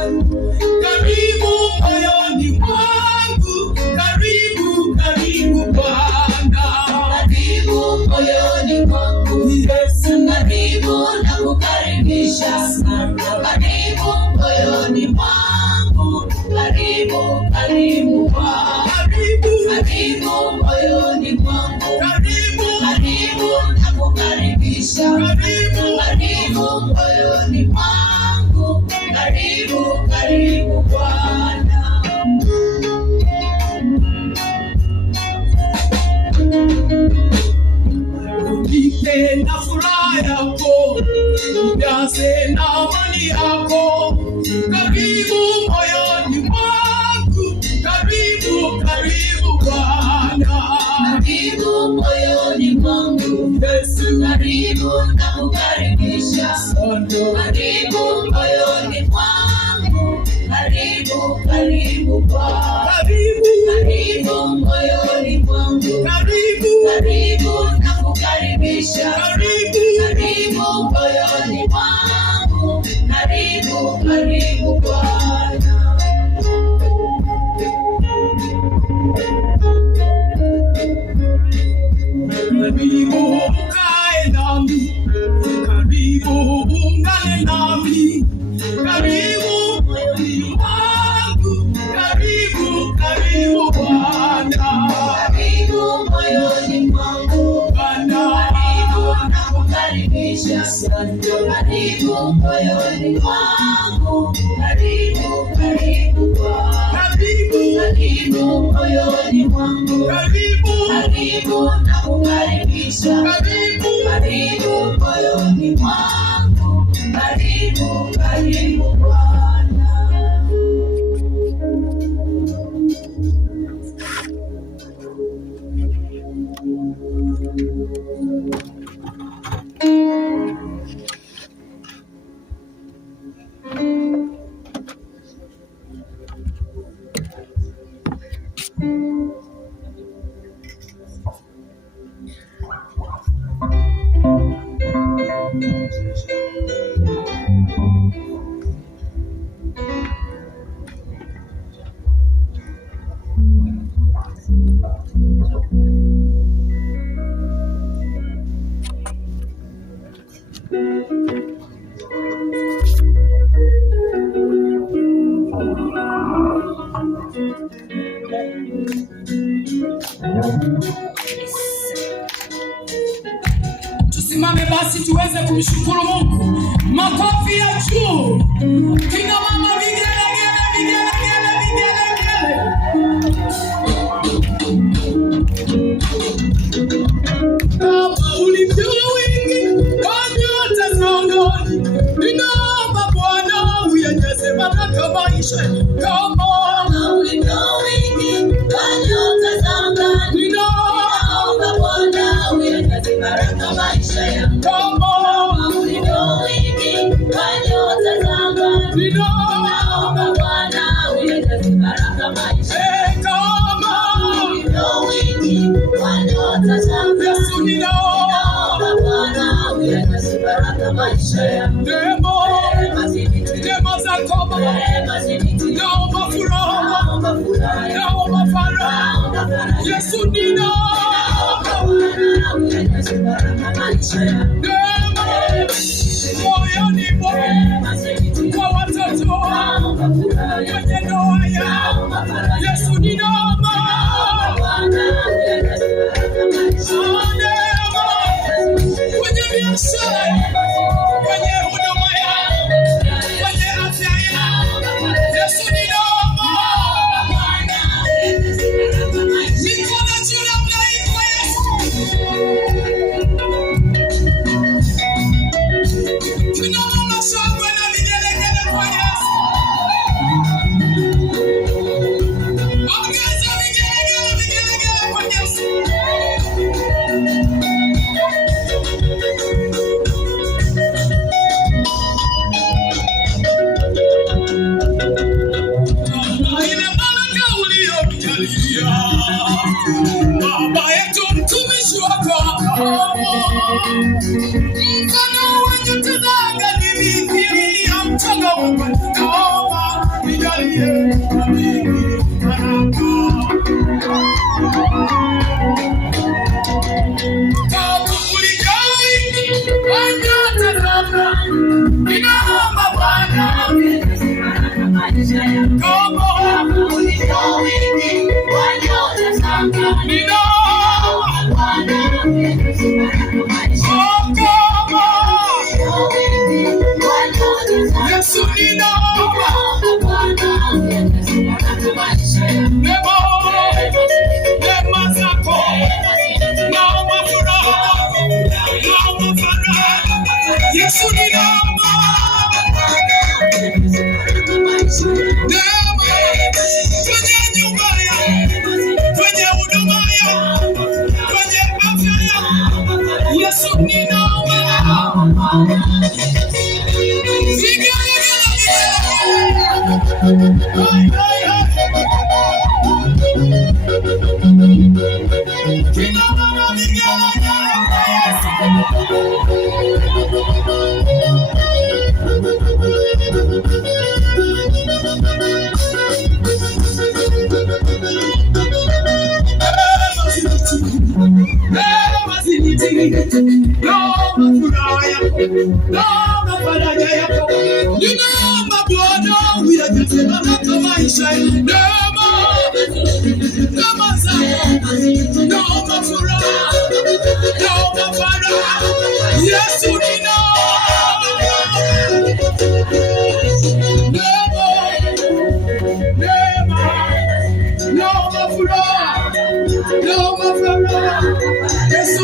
Karibu moyoni mwangu, karibu, karibu Bwana. Karibu moyoni mwangu, Yesu, karibu na kukaribisha. Karibu moyoni mwangu, karibu, karibu Bwana. karibu Karibu moyoni mwangu, karibu karibu na kukaribisha. karibu Karibu moyoni mwangu, karibu, karibu Bwana. Nipe na furaha yako, nijaze na amani yako. Karibu moyoni mwangu, karibu, karibu Bwana. Karibu moyoni mwangu, Yesu, karibu na kukaribisha. Karibu moyoni mwangu, karibu, karibu Bwana. karibu Karibu moyoni mwangu, karibu karibu na kukaribisha. karibu Karibu moyoni mwangu, karibu, karibu Bwana. karibu ukae nami. nami, karibu ungane nami, karibu moyoni mwangu, karibu, karibu Bwana, Karibu moyoni mwangu Bwana, karibu nakukaribisha sana, karibu moyoni mwangu, karibu, karibu Bwana, karibu, karibu moyoni mwangu, karibu, karibu nakukaribisha, karibu, karibu moyoni mwangu, karibu, karibu Bwana. Tusimame basi tuweze kumshukuru Mungu. Makofi ya juu. Kina mama vigelegele, vigelegele, vigelegele. Kama ulivyo wingi wa nyota za angani, ninaomba Bwana uyajaze baraka maisha. Kama ulivyo wingi wa nyota za angani, ninaomba Bwana uyajaze baraka maisha yangu. kama Ulivyo wingi wa nyota za angani, ninaomba Bwana uyajaze baraka maisha yangu. kama Ulivyo wingi wa nyota za angani, Yesu ninaomba Bwana uyajaze baraka maisha yangu. Demo zako naomba furaha, naomba faraja. Yesu ninaomba moyoni mwangu kwa watoto kwenye ndoa yao. Yesu ninaomba kwenye biashara, kwenye huduma yao, kwenye afya yao. Yesu ninaomba mikono juu namna hii kwa Yesu. Tunaomba shangwe na vigelegele kwa Yesu. Ongeza vigelegele, vigelegele kwa Yesu. Ile baraka uliyonijalia Baba yetu mtumishi wako mkono wa nyota za angani nikilia mchanga wako, naomba nijalie na mimi baraka. Kama ulijali kwa nyota za angani, ninaomba Bwana kama Ulivyo wingi wa nyota za angani, ninaomba Bwana uyajaze baraka maisha yangu. Yesu ninaomba neema zako, naomba furaha, naomba faraja. Yesu ninaomba neema kwenye nyumba yangu, kwenye huduma yangu, kwenye afya yangu. Yesu ninaomba no furaha yako, naomba faraja yako, ninaomba Bwana uyajaze baraka maisha yangu, neema zako, naomba furaha, naomba faraja, Yesu naomba furaha, naomba faraja, Yesu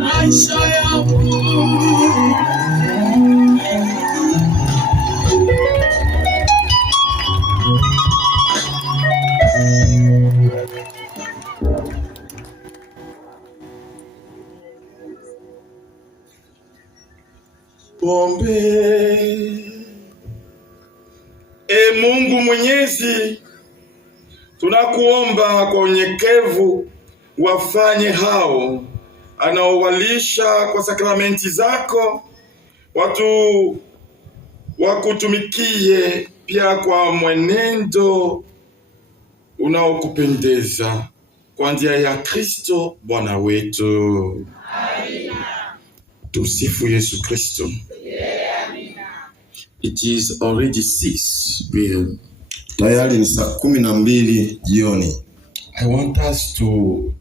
maisha yangu. Tuombe. Mungu Mwenyezi, tunakuomba kwa unyenyekevu wafanye hao anaowalisha kwa sakramenti zako watu wakutumikie pia kwa mwenendo unaokupendeza kwa njia ya Kristo Bwana wetu. Tusifu Yesu Kristo. It is already 6 p.m. Tayari ni saa 12 jioni. I want us to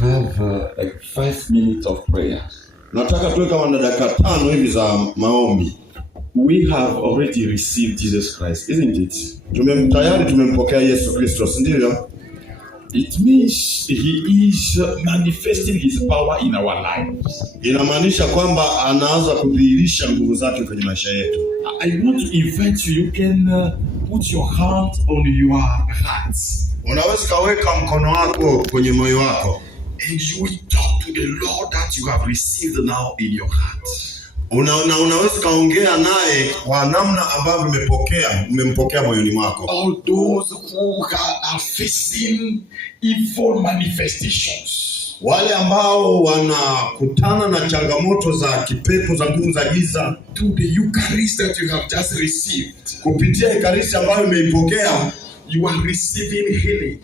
have like 5 minutes of prayer. Nataka tuwe kama dakika 5 hivi za maombi. We have already received Jesus Christ, isn't it? Tayari tumempokea Yesu Kristo, si ndivyo? It means he is manifesting his power in our lives. Inamaanisha kwamba anaanza kudhihirisha nguvu zake kwenye maisha yetu. I want to invite you, you can put your hand on your heart. Unaweza kaweka mkono wako kwenye moyo wako. And you will talk to the Lord that you have received now in your heart. Unaweza kaongea naye kwa namna ambavyo umempokea moyoni mwako. All those who are facing evil manifestations, wale ambao wanakutana na changamoto za kipepo za nguvu za giza, to the Eucharist that you have just received, kupitia Ekaristi ambayo umeipokea, you are receiving healing,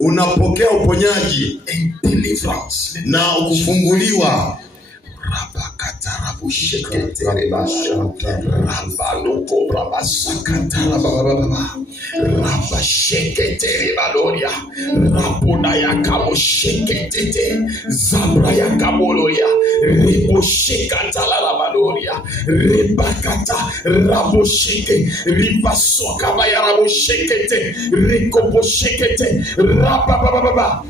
unapokea uponyaji and deliverance, na kufunguliwa. Rabakatarabu shekete rebashante rabaloko rabasakatara bababa rabashekete rebadoria rabona yakabo shekete zabra yakaboloria rebo shekatala rabadoria rebakata rabo sheke ribasoka bayarabo shekete rekobo shekete rabababa